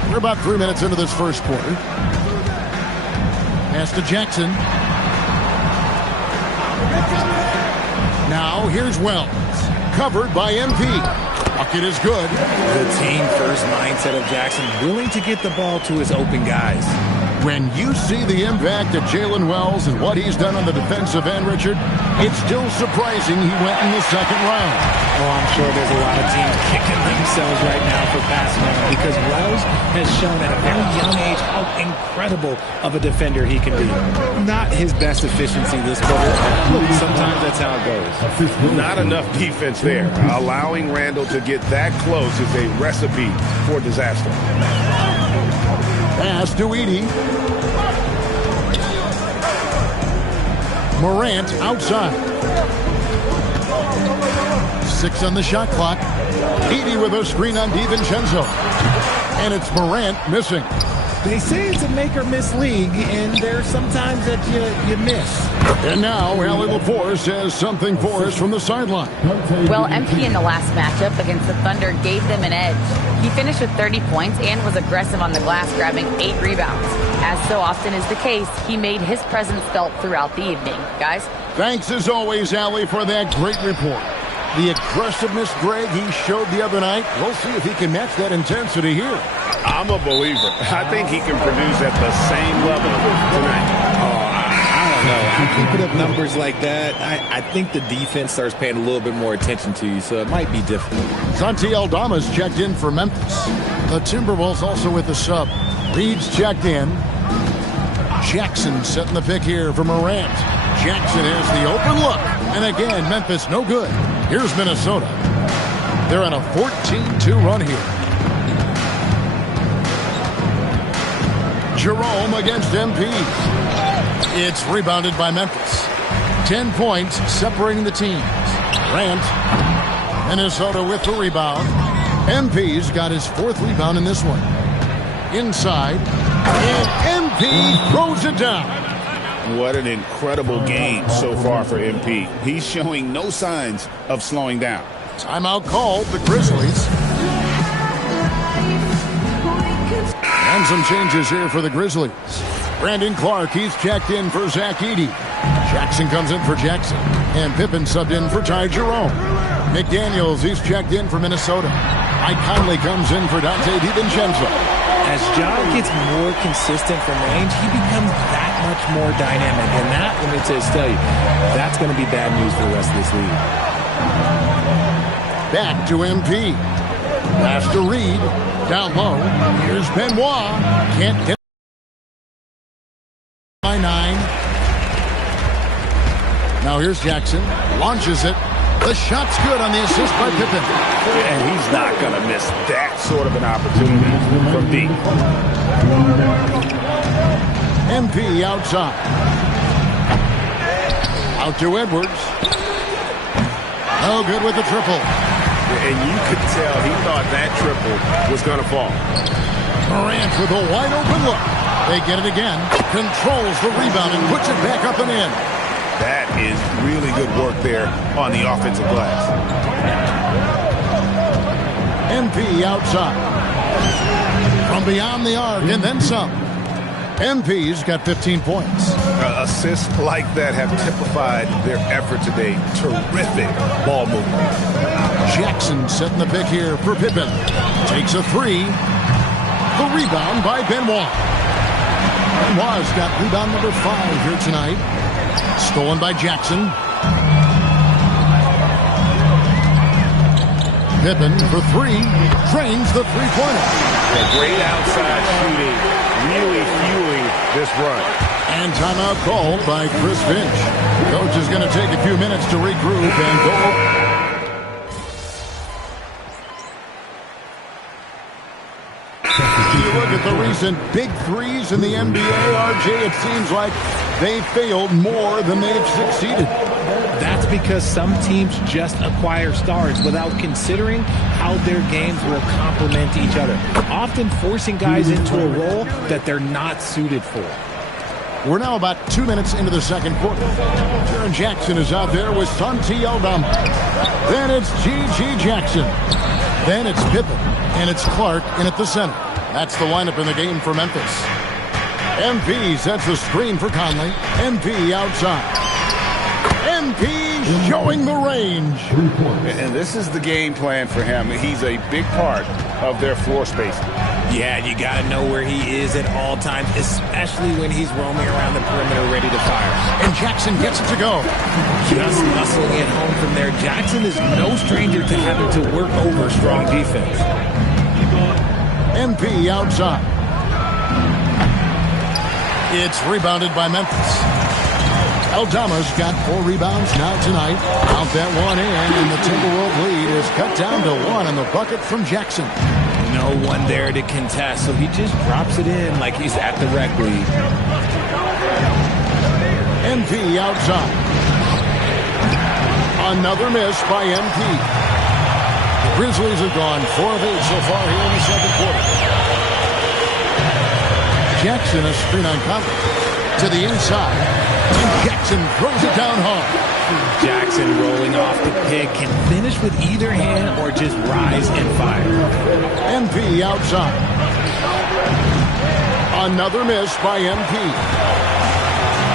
We're about 3 minutes into this first quarter. Pass to Jackson. Now here's Wells. Covered by MP. Bucket is good. The team-first mindset of Jackson, willing to get the ball to his open guys. When you see the impact of Jalen Wells and what he's done on the defensive end, Richard, it's still surprising he went in the second round. Oh, I'm sure there's a lot of teams kicking themselves right now for passing on him because Wells has shown at a very young age how incredible of a defender he can be. Not his best efficiency this quarter. Look, sometimes that's how it goes. Not enough defense there. Allowing Randall to get that close is a recipe for disaster. Pass to Edie. Morant outside. 6 on the shot clock. Edie with a screen on DiVincenzo. And it's Morant missing. They say it's a make-or-miss league, and there's sometimes that you miss. And now, Allie LaForce has something for us from the sideline. Well, MP in the last matchup against the Thunder gave them an edge. He finished with 30 points and was aggressive on the glass, grabbing 8 rebounds. As so often is the case, he made his presence felt throughout the evening. Guys? Thanks as always, Allie, for that great report. The aggressiveness, Greg, he showed the other night. We'll see if he can match that intensity here. I'm a believer. I think he can produce at the same level tonight. I don't know. You put up numbers like that, I think the defense starts paying a little bit more attention to you, so it might be difficult. Santi Aldama's checked in for Memphis. The Timberwolves also with the sub. Reed's checked in. Jackson setting the pick here for Morant. Jackson has the open look. And again, Memphis no good. Here's Minnesota. They're on a 14-2 run here. Jerome against MP. It's rebounded by Memphis. 10 points separating the teams. Grant. Minnesota with the rebound. MP's got his 4th rebound in this one. Inside. And MP throws it down. What an incredible game so far for MP. He's showing no signs of slowing down. Timeout called, the Grizzlies. And some changes here for the Grizzlies. Brandon Clark, he's checked in for Zach Edey. Jackson comes in for Jackson. And Pippen subbed in for Ty Jerome. McDaniels, he's checked in for Minnesota. Mike Conley comes in for Dante DiVincenzo. As John gets more consistent from range, he becomes that much more dynamic. And that, let me just tell you, that's going to be bad news for the rest of this league. Back to MP. Pass to Reed. Down low. Here's Benoit. Can't hit by 9. Now here's Jackson. Launches it. The shot's good on the assist by Pippen. And he's not going to miss that sort of an opportunity from deep. MP outside. Out to Edwards. No good with the triple. And you could tell he thought that triple was going to fall. Morant with a wide open look. They get it again. Controls the rebound and puts it back up and in. That is really good work there on the offensive glass. MP outside. From beyond the arc and then some. MP's got 15 points. Assists like that have typified their effort today. Terrific ball movement. Jackson setting the pick here for Pippen. Takes a 3. The rebound by Benoit. Benoit's got rebound number 5 here tonight. Stolen by Jackson. Pippen for 3. Drains the three-pointer. Great outside shooting. Really fueling this run. And timeout called by Chris Finch. Coach is going to take a few minutes to regroup and go. You look at the recent big threes in the NBA, RJ, it seems like they failed more than they've succeeded. That's because some teams just acquire stars without considering how their games will complement each other, often forcing guys into a role that they're not suited for. We're now about 2 minutes into the second quarter. Jaren Jackson is out there with Santi Aldama. Then it's G.G. Jackson. Then it's Pippen. And it's Clark in at the center. That's the lineup in the game for Memphis. MP sets the screen for Conley. MP outside. MP showing the range. And this is the game plan for him. He's a big part of their floor spacing. Yeah, you got to know where he is at all times, especially when he's roaming around the perimeter ready to fire. And Jackson gets it to go. Just muscling it home from there. Jackson is no stranger to having to work over strong defense. MP outside. It's rebounded by Memphis. Aldama's got 4 rebounds now tonight. Count that one in, and the Timberwolves lead is cut down to 1 on the bucket from Jackson. No one there to contest, so he just drops it in like he's at the rec league. MP outside. Another miss by MP. The Grizzlies have gone 4 of 8 so far here in the second quarter. Jackson, a screen on Conley. To the inside. And Jackson throws it down hard. Jackson rolling off the pick can finish with either hand or just rise and fire. MP outside. Another miss by MP.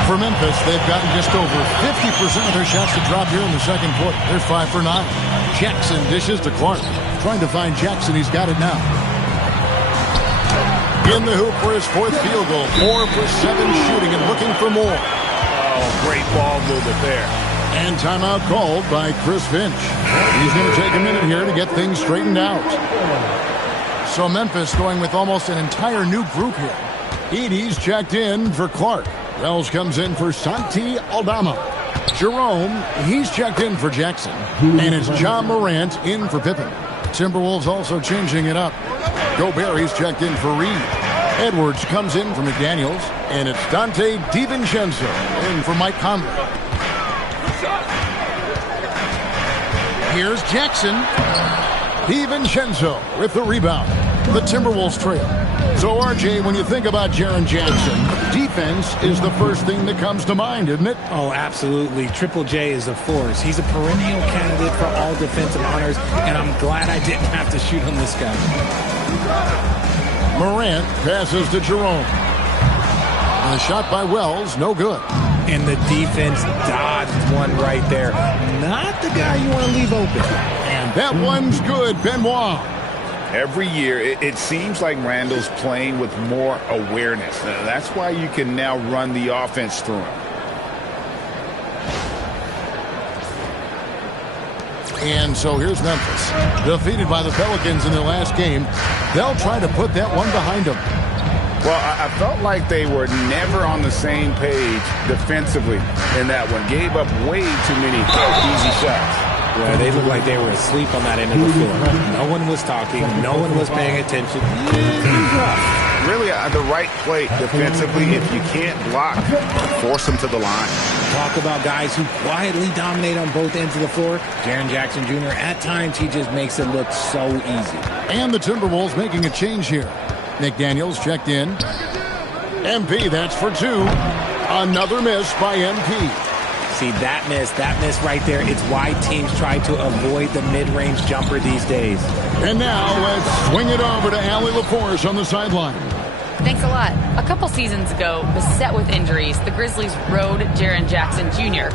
For Memphis, they've gotten just over 50% of their shots to drop here in the second quarter. They're 5 for 9. Jackson dishes to Clark. Trying to find Jackson. He's got it now. In the hoop for his 4th field goal. 4 for 7 shooting and looking for more. Oh, great ball movement there. And timeout called by Chris Finch. He's going to take a minute here to get things straightened out. So Memphis going with almost an entire new group here. Edey's checked in for Clark. Wells comes in for Santi Aldama. Jerome, he's checked in for Jackson. And it's John Morant in for Pippen. Timberwolves also changing it up. Gobert, he's checked in for Reed. Edwards comes in for McDaniels. And it's Dante DiVincenzo in for Mike Conley. Here's Jackson. DiVincenzo with the rebound. The Timberwolves trail. So, RJ, when you think about Jaren Jackson, defense is the first thing that comes to mind, isn't it? Oh, absolutely. Triple J is a force. He's a perennial candidate for all defensive honors, and I'm glad I didn't have to shoot on this guy. Morant passes to Jerome. And a shot by Wells, no good. And the defense dodged one right there. Not the guy you want to leave open. And that one's good, Benoit. Every year, it seems like Randall's playing with more awareness. That's why you can now run the offense through him. And so here's Memphis. Defeated by the Pelicans in their last game. They'll try to put that one behind them. Well, I felt like they were never on the same page defensively in that one. Gave up way too many easy shots. Yeah, they looked like they were asleep on that end of the floor. No one was talking. No one was paying attention. Really, the right play defensively. If you can't block, force them to the line. Talk about guys who quietly dominate on both ends of the floor. Jaren Jackson Jr., at times, he just makes it look so easy. And the Timberwolves making a change here. McDaniels checked in. MP, that's for 2. Another miss by MP. See, that miss right there, it's why teams try to avoid the mid-range jumper these days. And now let's swing it over to Allie LaForce on the sideline. Thanks a lot. A couple seasons ago, beset with injuries, the Grizzlies rode Jaren Jackson Jr.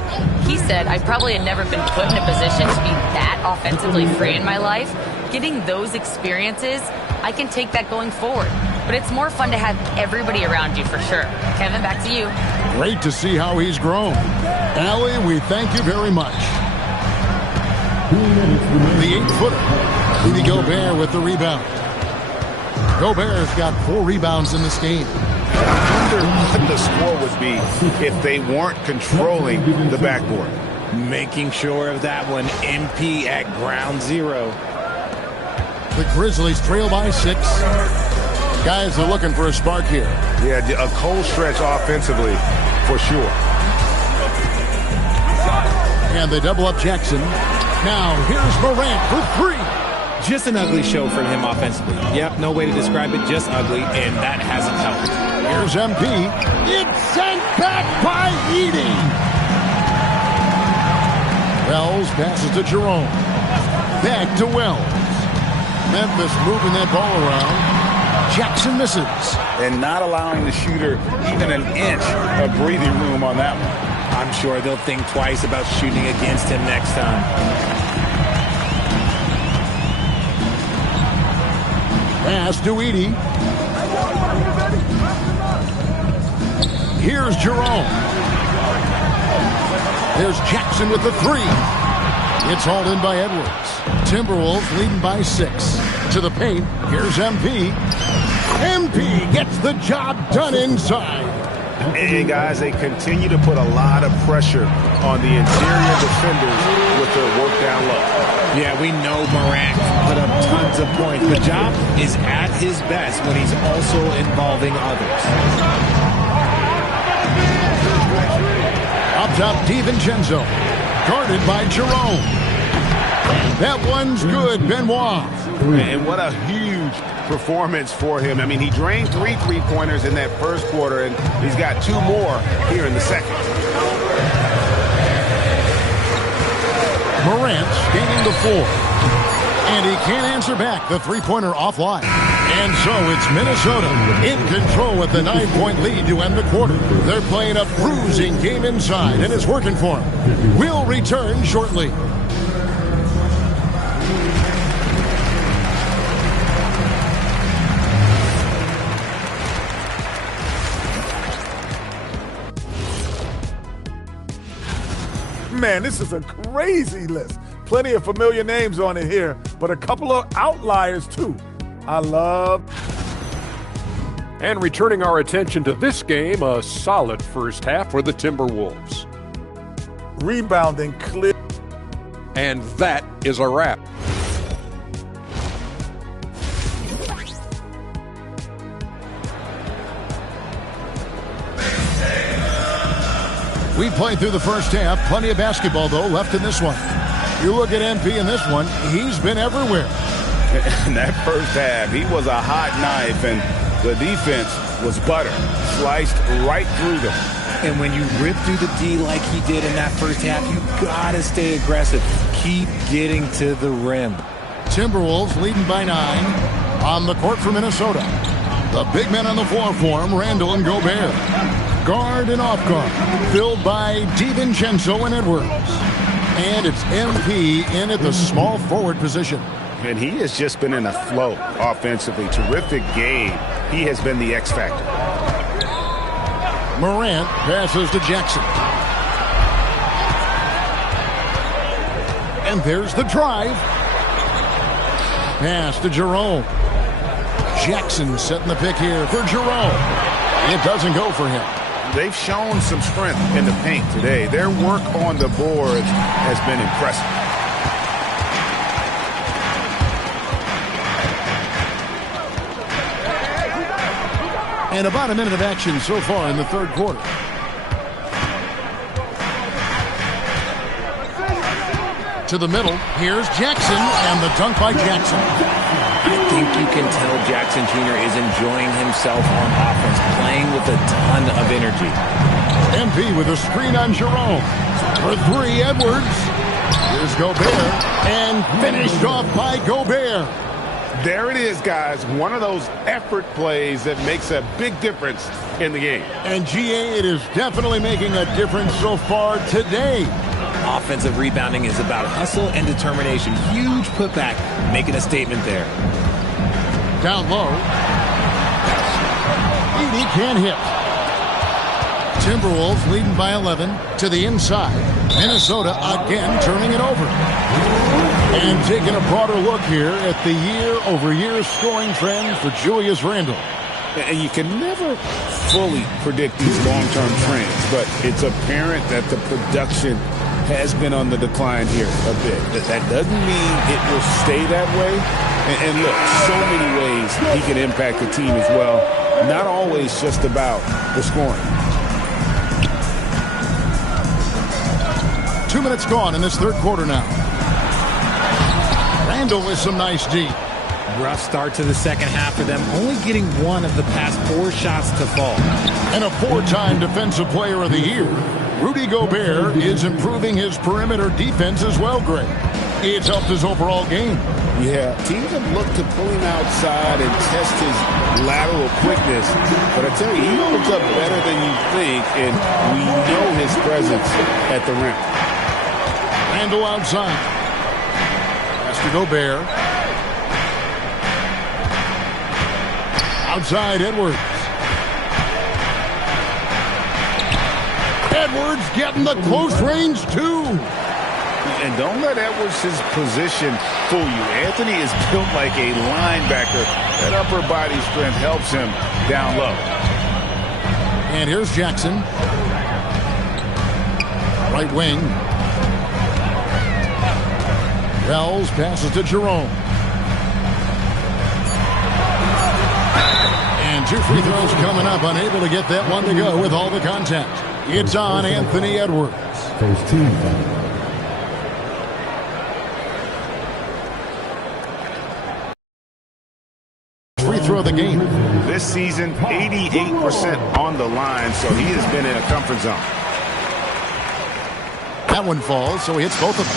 He said, I probably had never been put in a position to be that offensively free in my life. Getting those experiences, I can take that going forward. But it's more fun to have everybody around you for sure. Kevin, back to you. Great to see how he's grown. Allie, we thank you very much. The 8-footer, Rudy Gobert with the rebound. Gobert's got 4 rebounds in this game. I wonder what the score would be if they weren't controlling the backboard. Making sure of that one. MP at ground zero. The Grizzlies trail by 6. Guys are looking for a spark here. Yeah, a cold stretch offensively, for sure. And they double up Jackson. Now, here's Morant for three. Just an ugly show for him offensively. Yep, no way to describe it, just ugly, and that hasn't helped. Here's MP. It's sent back by Edie. Wells passes to Jerome. Back to Wells. Memphis moving that ball around. Jackson misses. And not allowing the shooter even an inch of breathing room on that one. I'm sure they'll think twice about shooting against him next time. Pass to Edie. Here's Jerome. There's Jackson with the three. It's hauled in by Edwards. Timberwolves leading by 6. To the paint. Here's MP. MP gets the job done inside. And guys, they continue to put a lot of pressure on the interior defenders with their work down low. Yeah, we know Morant can put up tons of points. The job is at his best when he's also involving others. Up top, DiVincenzo. Guarded by Jerome. That one's good, Benoit. And what a huge performance for him. I mean, he drained 3 3-pointers in that first quarter, and he's got 2 more here in the second. Morant gaining the 4. And he can't answer back. The three-pointer offline. And so it's Minnesota in control with the 9-point lead to end the quarter. They're playing a bruising game inside, and it's working for them. We'll return shortly. Man, this is a crazy list. Plenty of familiar names on it here, but a couple of outliers too. I love. And returning our attention to this game, a solid first half for the Timberwolves. Rebounding clear. And that is a wrap. We played through the first half. Plenty of basketball, though, left in this one. You look at MP in this one, he's been everywhere. In that first half, he was a hot knife, and the defense was butter. Sliced right through them. And when you rip through the D like he did in that first half, you gotta stay aggressive. Keep getting to the rim. Timberwolves leading by 9 on the court for Minnesota. The big men on the floor for him, Randall and Gobert. Guard and off guard, filled by DiVincenzo and Edwards. And it's MP in at the small forward position. And he has just been in a flow offensively. Terrific game. He has been the X factor. Morant passes to Jackson. And there's the drive. Pass to Jerome. Jackson setting the pick here for Jerome. It doesn't go for him. They've shown some strength in the paint today. Their work on the boards has been impressive. And about a minute of action so far in the third quarter. To the middle, here's Jackson, and the dunk by Jackson. I think you can tell Jackson Jr. is enjoying himself on offense, playing with a ton of energy. MP with a screen on Jerome. For 3, Edwards. Here's Gobert, and finished off by Gobert. There it is, guys. One of those effort plays that makes a big difference in the game. And GA, it is definitely making a difference so far today. Offensive rebounding is about hustle and determination. Huge putback, making a statement there. Down low. Edie can't hit. Timberwolves leading by 11 to the inside. Minnesota again turning it over. And taking a broader look here at the year-over-year scoring trend for Julius Randle. And you can never fully predict these long-term trends, but it's apparent that the production has been on the decline here a bit. That doesn't mean it will stay that way. And look, so many ways he can impact the team as well. Not always just about the scoring. 2 minutes gone in this third quarter now. Randall with some nice D. Rough start to the second half for them, only getting one of the past 4 shots to fall. And a 4-time Defensive Player of the Year, Rudy Gobert is improving his perimeter defense as well, Greg. It's helped his overall game. Yeah, teams have looked to pull him outside and test his lateral quickness. But I tell you, he holds up better than you think, and we know his presence at the rim. Randall outside. Pass to Gobert. Outside, Edwards. Edwards getting the close range, too. And don't let Edwards' position fool you. Anthony is built like a linebacker. That upper body strength helps him down low. And here's Jackson. Right wing. Wells passes to Jerome. And 2 free throws coming up. Unable to get that one to go with all the contact. It's on Anthony Edwards. First team. Free throw of the game. This season, 88% on the line, so he has been in a comfort zone. That one falls, so he hits both of them.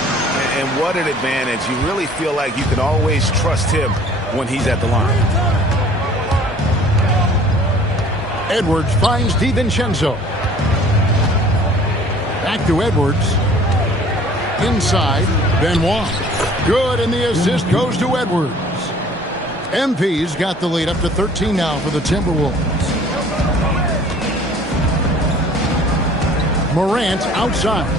And what an advantage. You really feel like you can always trust him when he's at the line. Edwards finds DiVincenzo. Back to Edwards. Inside, Benoit. Good, and the assist goes to Edwards. MP's got the lead up to 13 now for the Timberwolves. Morant outside.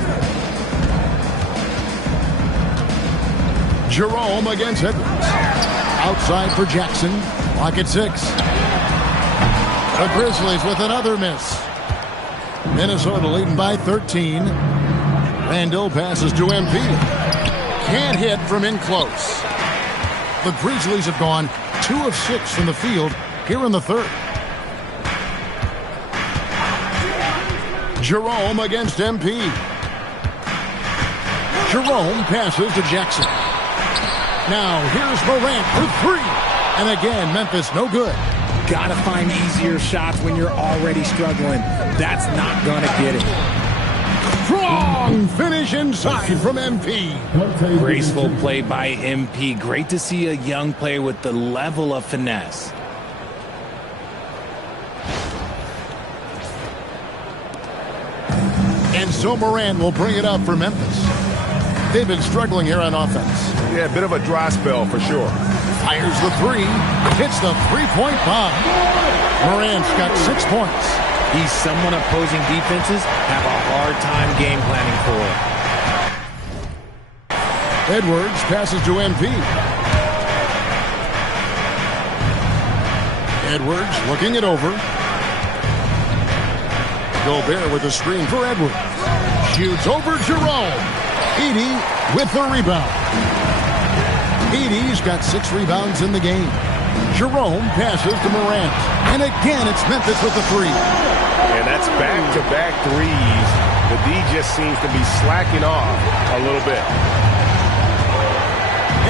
Jerome against Edwards. Outside for Jackson. Clock at 6. The Grizzlies with another miss. Minnesota leading by 13. Randall passes to MP. Can't hit from in close. The Grizzlies have gone 2 of 6 from the field here in the third. Jerome against MP. Jerome passes to Jackson. Now here's Morant for 3. And again, Memphis no good. Gotta find easier shots when you're already struggling. That's not gonna get it. Strong finish inside from MP. Graceful play by MP. Great to see a young player with the level of finesse. And so Morant will bring it up for Memphis. They've been struggling here on offense. Yeah, a bit of a dry spell for sure. Fires the 3. Hits the 3-point bomb. Morant's got 6 points. He's someone opposing defenses have a hard time game planning for. Edwards passes to MP. Edwards looking it over. Gobert with a screen for Edwards. Shoots over Jerome. Edey with the rebound. Edey's got 6 rebounds in the game. Jerome passes to Morant. And again, it's Memphis with the 3. And that's back-to-back threes. The D just seems to be slacking off a little bit.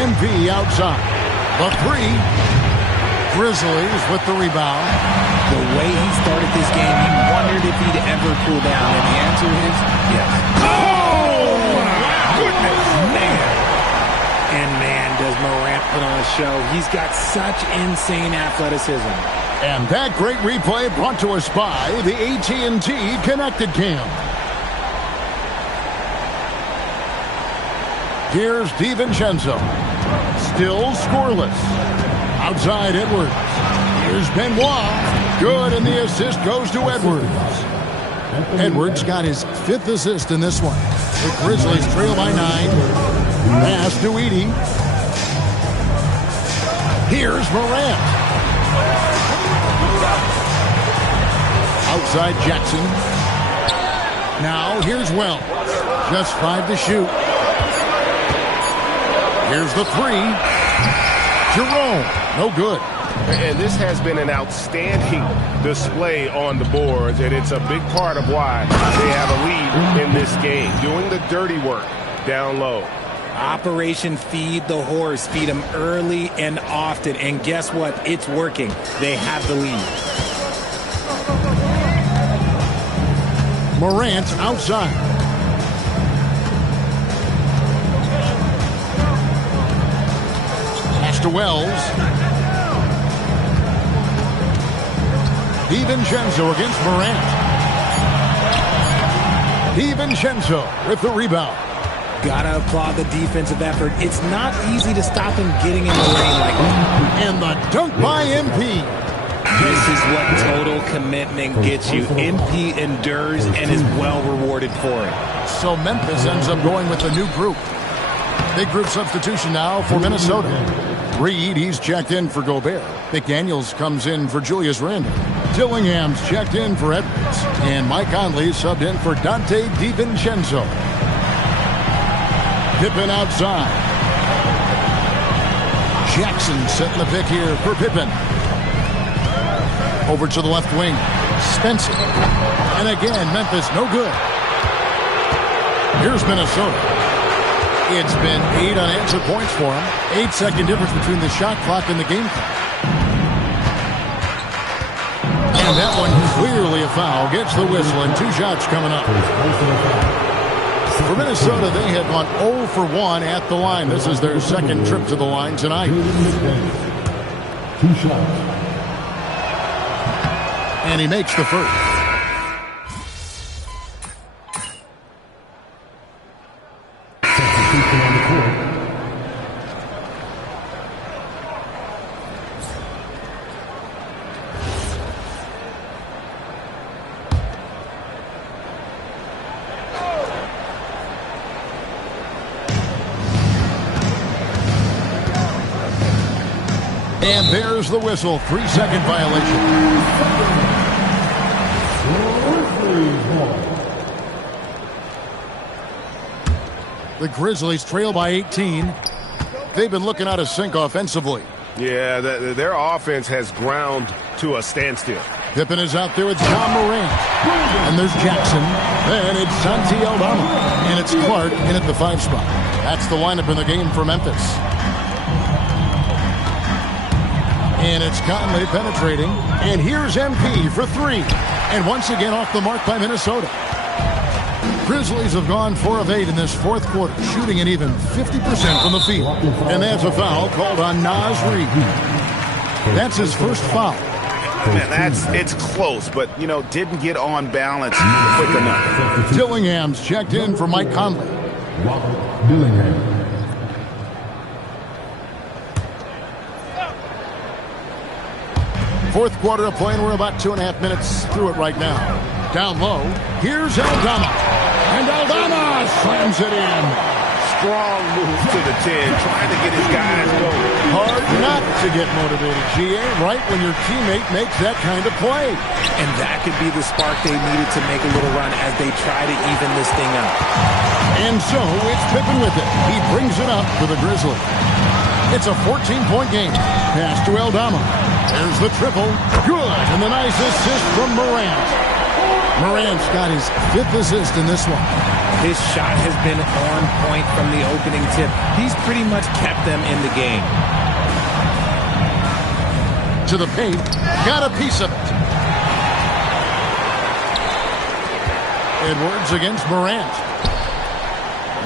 MP outside. The 3. Grizzlies with the rebound. The way he started this game, you wondered if he'd ever cool down. And the answer is yes. Oh, my goodness. Man. And man, does Morant put on a show. He's got such insane athleticism. And that great replay brought to us by the AT&T Connected Cam. Here's DiVincenzo. Still scoreless. Outside Edwards. Here's Benoit. Good, and the assist goes to Edwards. Edwards got his 5th assist in this one. The Grizzlies trail by 9. Pass to Edey. Here's Morant. Outside Jackson. Now here's Wells. Just 5 to shoot. Here's the 3. Jerome. No good. And this has been an outstanding display on the boards, and it's a big part of why they have a lead in this game, doing the dirty work down low. Operation Feed the Horse. Feed them early and often. And guess what? It's working. They have the lead. Morant outside. Pass to Wells. DiVincenzo against Morant. DiVincenzo with the rebound. Gotta applaud the defensive effort. It's not easy to stop him getting in the lane like that. And the dunk by MP. This is what total commitment gets you. MP endures and is well rewarded for it. So Memphis ends up going with the new group. Big group substitution now for Minnesota. Reed, he's checked in for Gobert. McDaniels comes in for Julius Randle. Dillingham's checked in for Edwards. And Mike Conley subbed in for Dante DiVincenzo. Pippen outside. Jackson setting the pick here for Pippen. Over to the left wing. Spencer. And again, Memphis no good. Here's Minnesota. It's been 8 unanswered points for him. 8-second difference between the shot clock and the game clock. And that one clearly a foul. Gets the whistle and 2 shots coming up. For Minnesota, they had gone 0 for 1 at the line. This is their second trip to the line tonight. 2 shots. And he makes the first. Substitution on the court. And there's the whistle. 3-second violation. The Grizzlies trail by 18. They've been looking out of sync offensively. Yeah, their offense has ground to a standstill. Pippen is out there with John Morant. And there's Jackson. Then it's Santi Aldama. And it's Clark in at the 5 spot. That's the lineup in the game for Memphis. And it's Conley penetrating. And here's MP for 3. And once again off the mark by Minnesota. Grizzlies have gone 4 of 8 in this fourth quarter, shooting an even 50% from the field. And that's a foul called on Naz Reid. That's his first foul. Man, it's close, but, didn't get on balance quick enough. Dillingham's checked in for Mike Conley. Robert Dillingham. Fourth quarter of play, and we're about 2.5 minutes through it right now. Down low, here's Aldama. And Aldama slams it in. Strong move to the 10, trying to get his guys going. Hard not to get motivated, GA, right when your teammate makes that kind of play. And that could be the spark they needed to make a little run as they try to even this thing up. And so it's Pippen with it. He brings it up for the Grizzlies. It's a 14-point game. Pass to Aldama. There's the triple. Good. And the nice assist from Morant. Morant's got his 5th assist in this one. His shot has been on point from the opening tip. He's pretty much kept them in the game. To the paint. Got a piece of it. Edwards against Morant.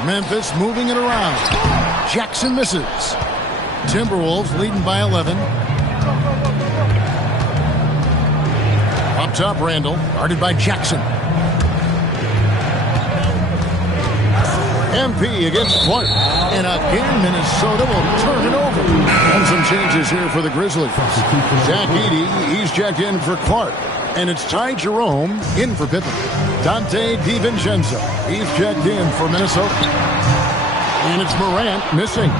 Memphis moving it around. Jackson misses. Timberwolves leading by 11. Up top, Randall, guarded by Jackson. MP against Clark. And again, Minnesota will turn it over. And some changes here for the Grizzlies. Zach Edey, he's checked in for Clark. And it's Ty Jerome in for Pippen. Dante DiVincenzo, he's checked in for Minnesota. And it's Morant missing.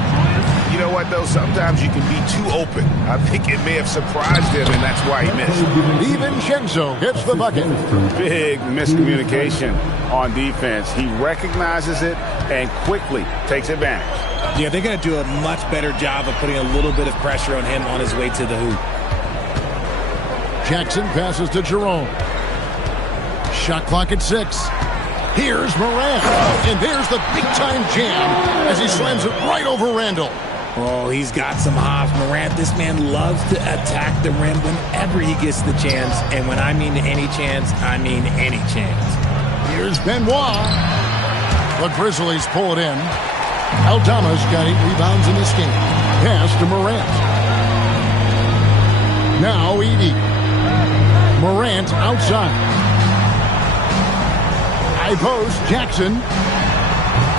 You know what? what, though? Sometimes you can be too open. I think it may have surprised him, and that's why he missed. DiVincenzo gets the bucket. Big miscommunication on defense. He recognizes it and quickly takes advantage. Yeah, they're going to do a much better job of putting a little bit of pressure on him on his way to the hoop. Jackson passes to Jerome. Shot clock at 6. Here's Morant. And there's the big-time jam as he slams it right over Randall. Oh, he's got some hops. Morant, this man loves to attack the rim whenever he gets the chance. And when I mean any chance, I mean any chance. Here's Benoit. The Grizzlies pull it in. Aldama's got 8 rebounds in this game. Pass to Morant. Now Edey. Morant outside. High post, Jackson.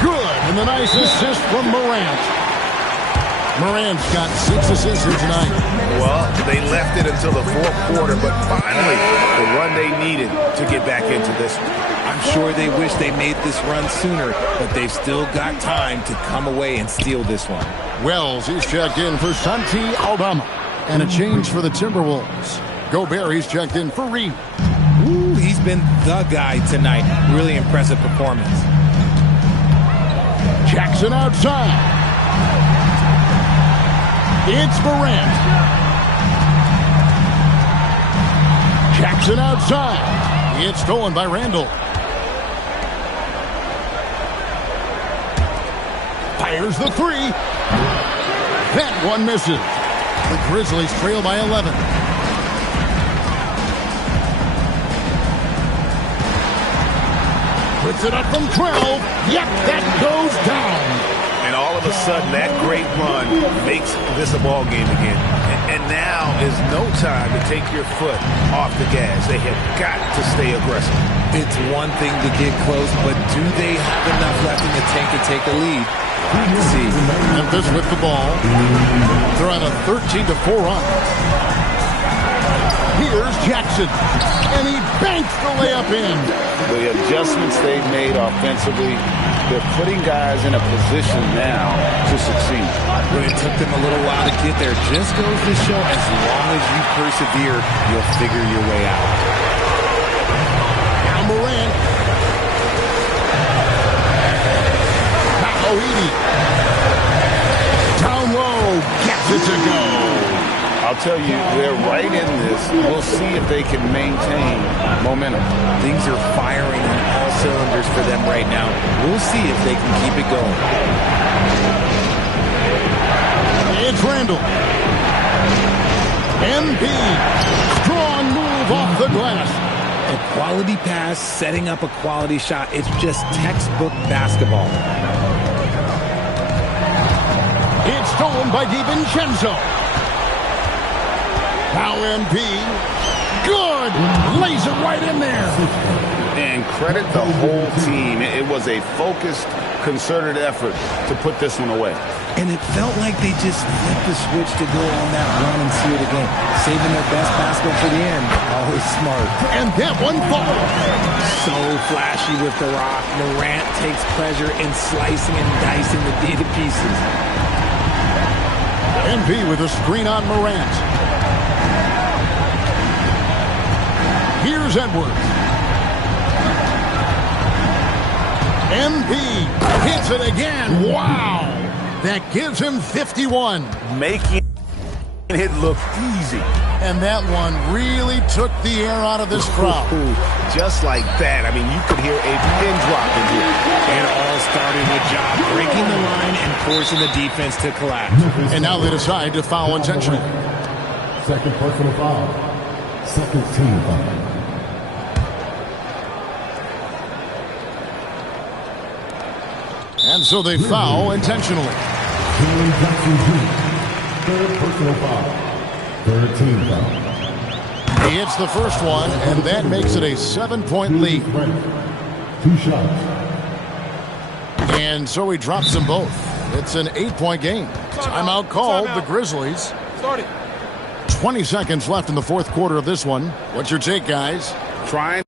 Good, and the nice assist from Morant. Morant's got 6 assists here tonight. Well, they left it until the fourth quarter, but finally the run they needed to get back into this one. I'm sure they wish they made this run sooner, but they've still got time to come away and steal this one. Wells, he's checked in for Santi Aldama. And a change for the Timberwolves. Gobert, he's checked in for Reed. Ooh, he's been the guy tonight. Really impressive performance. Jackson outside. It's Morant. Jackson outside. It's stolen by Randall. Fires the 3. That one misses. The Grizzlies trail by 11. Puts it up from 12. Yep, that goes down. And all of a sudden, that great run makes this a ball game again. And now is no time to take your foot off the gas. They have got to stay aggressive. It's one thing to get close, but do they have enough left in the tank to take a lead? We'll see. Memphis with the ball. They're on a 13-4 run. Here's Jackson. And he banks the layup in. The adjustments they've made offensively, they're putting guys in a position now to succeed. But it took them a little while to get there. Just goes to show as long as you persevere, you'll figure your way out. Now Morant. Edey. Down low. Gets it to go. I'll tell you, they're right in this. We'll see if they can maintain momentum. Things are firing on all cylinders for them right now. We'll see if they can keep it going. It's Randall. MP. Strong move off the glass. A quality pass, setting up a quality shot. It's just textbook basketball. It's stolen by DiVincenzo. Now MP. Good. Lays it right in there. And credit the whole team. It was a focused, concerted effort to put this one away. And it felt like they just flipped the switch to go on that run and seal the game. Saving their best basketball for the end. Always smart. And that one falls. So flashy with the rock. Morant takes pleasure in slicing and dicing the D to pieces. MP with a screen on Morant. Here's Edwards. MP hits it again. Wow. That gives him 51. Making it look easy. And that one really took the air out of this crowd. Just like that. I mean, you could hear a pin drop in here. It all started with Ja breaking the line and forcing the defense to collapse. And now they decide to foul intentionally. Second personal foul. Second team foul. And so they foul intentionally. Jalen Jackson Jr. Third personal foul. Third team foul. He hits the first one, and that makes it a 7-point lead. 2 shots. And so he drops them both. It's an 8-point game. Timeout called. The Grizzlies. 20 seconds left in the fourth quarter of this one. What's your take, guys? Trying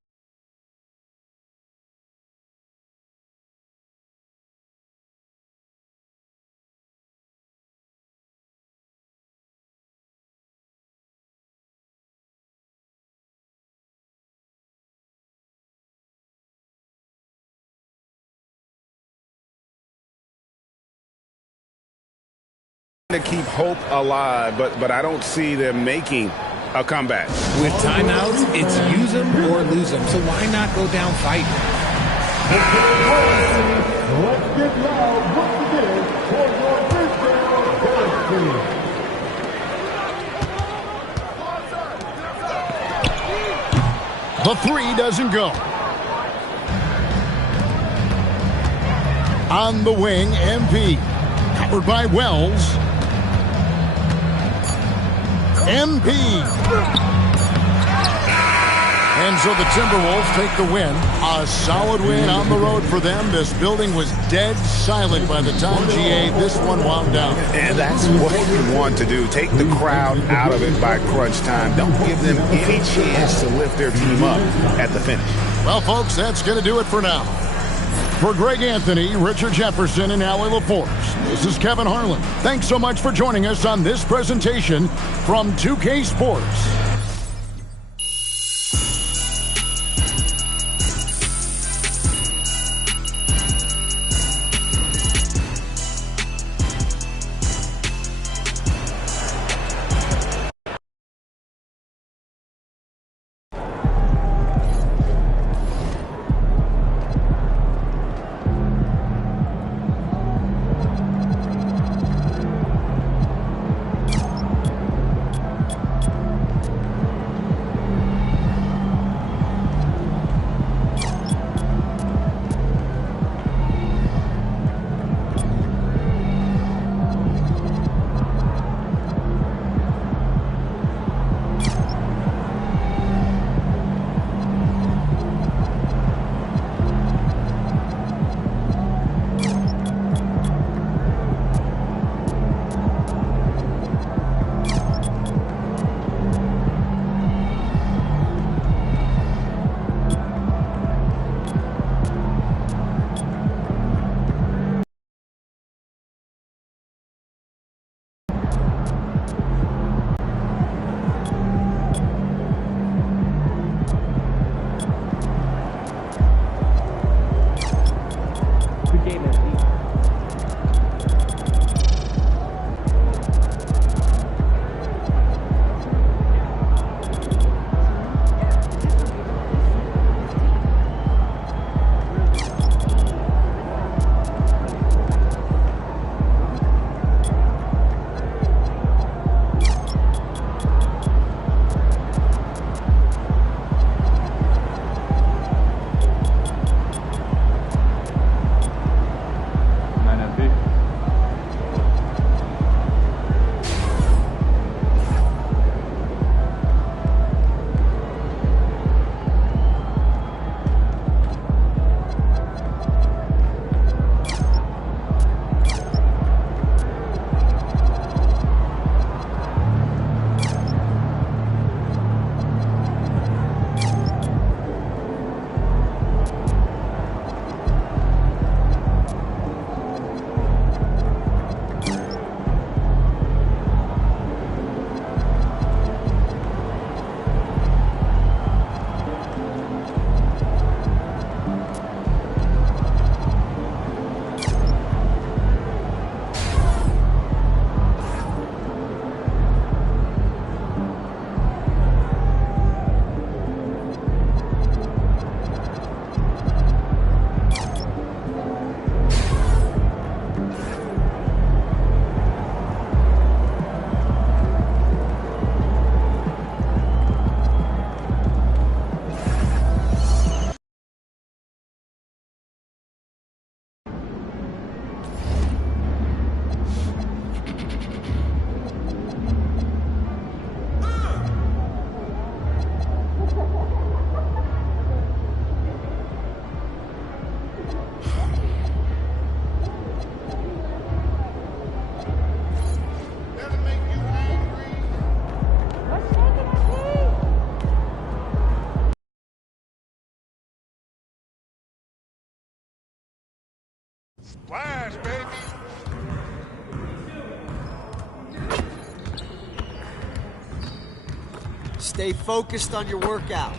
to keep hope alive, but I don't see them making a comeback. With timeouts, it's use them or lose them. So why not go down fighting? Let's get loud once again for your Big The three doesn't go. On the wing, MP. Covered by Wells. MP. And so the Timberwolves take the win. A solid win on the road for them. This building was dead silent by the time, GA, this one wound down. And that's what you want to do. Take the crowd out of it by crunch time. Don't give them any chance to lift their team up at the finish. Well, folks, that's going to do it for now. For Greg Anthony, Richard Jefferson, and Allie LaForce, this is Kevin Harlan. Thanks so much for joining us on this presentation from 2K Sports. Splash, baby. Stay focused on your workout.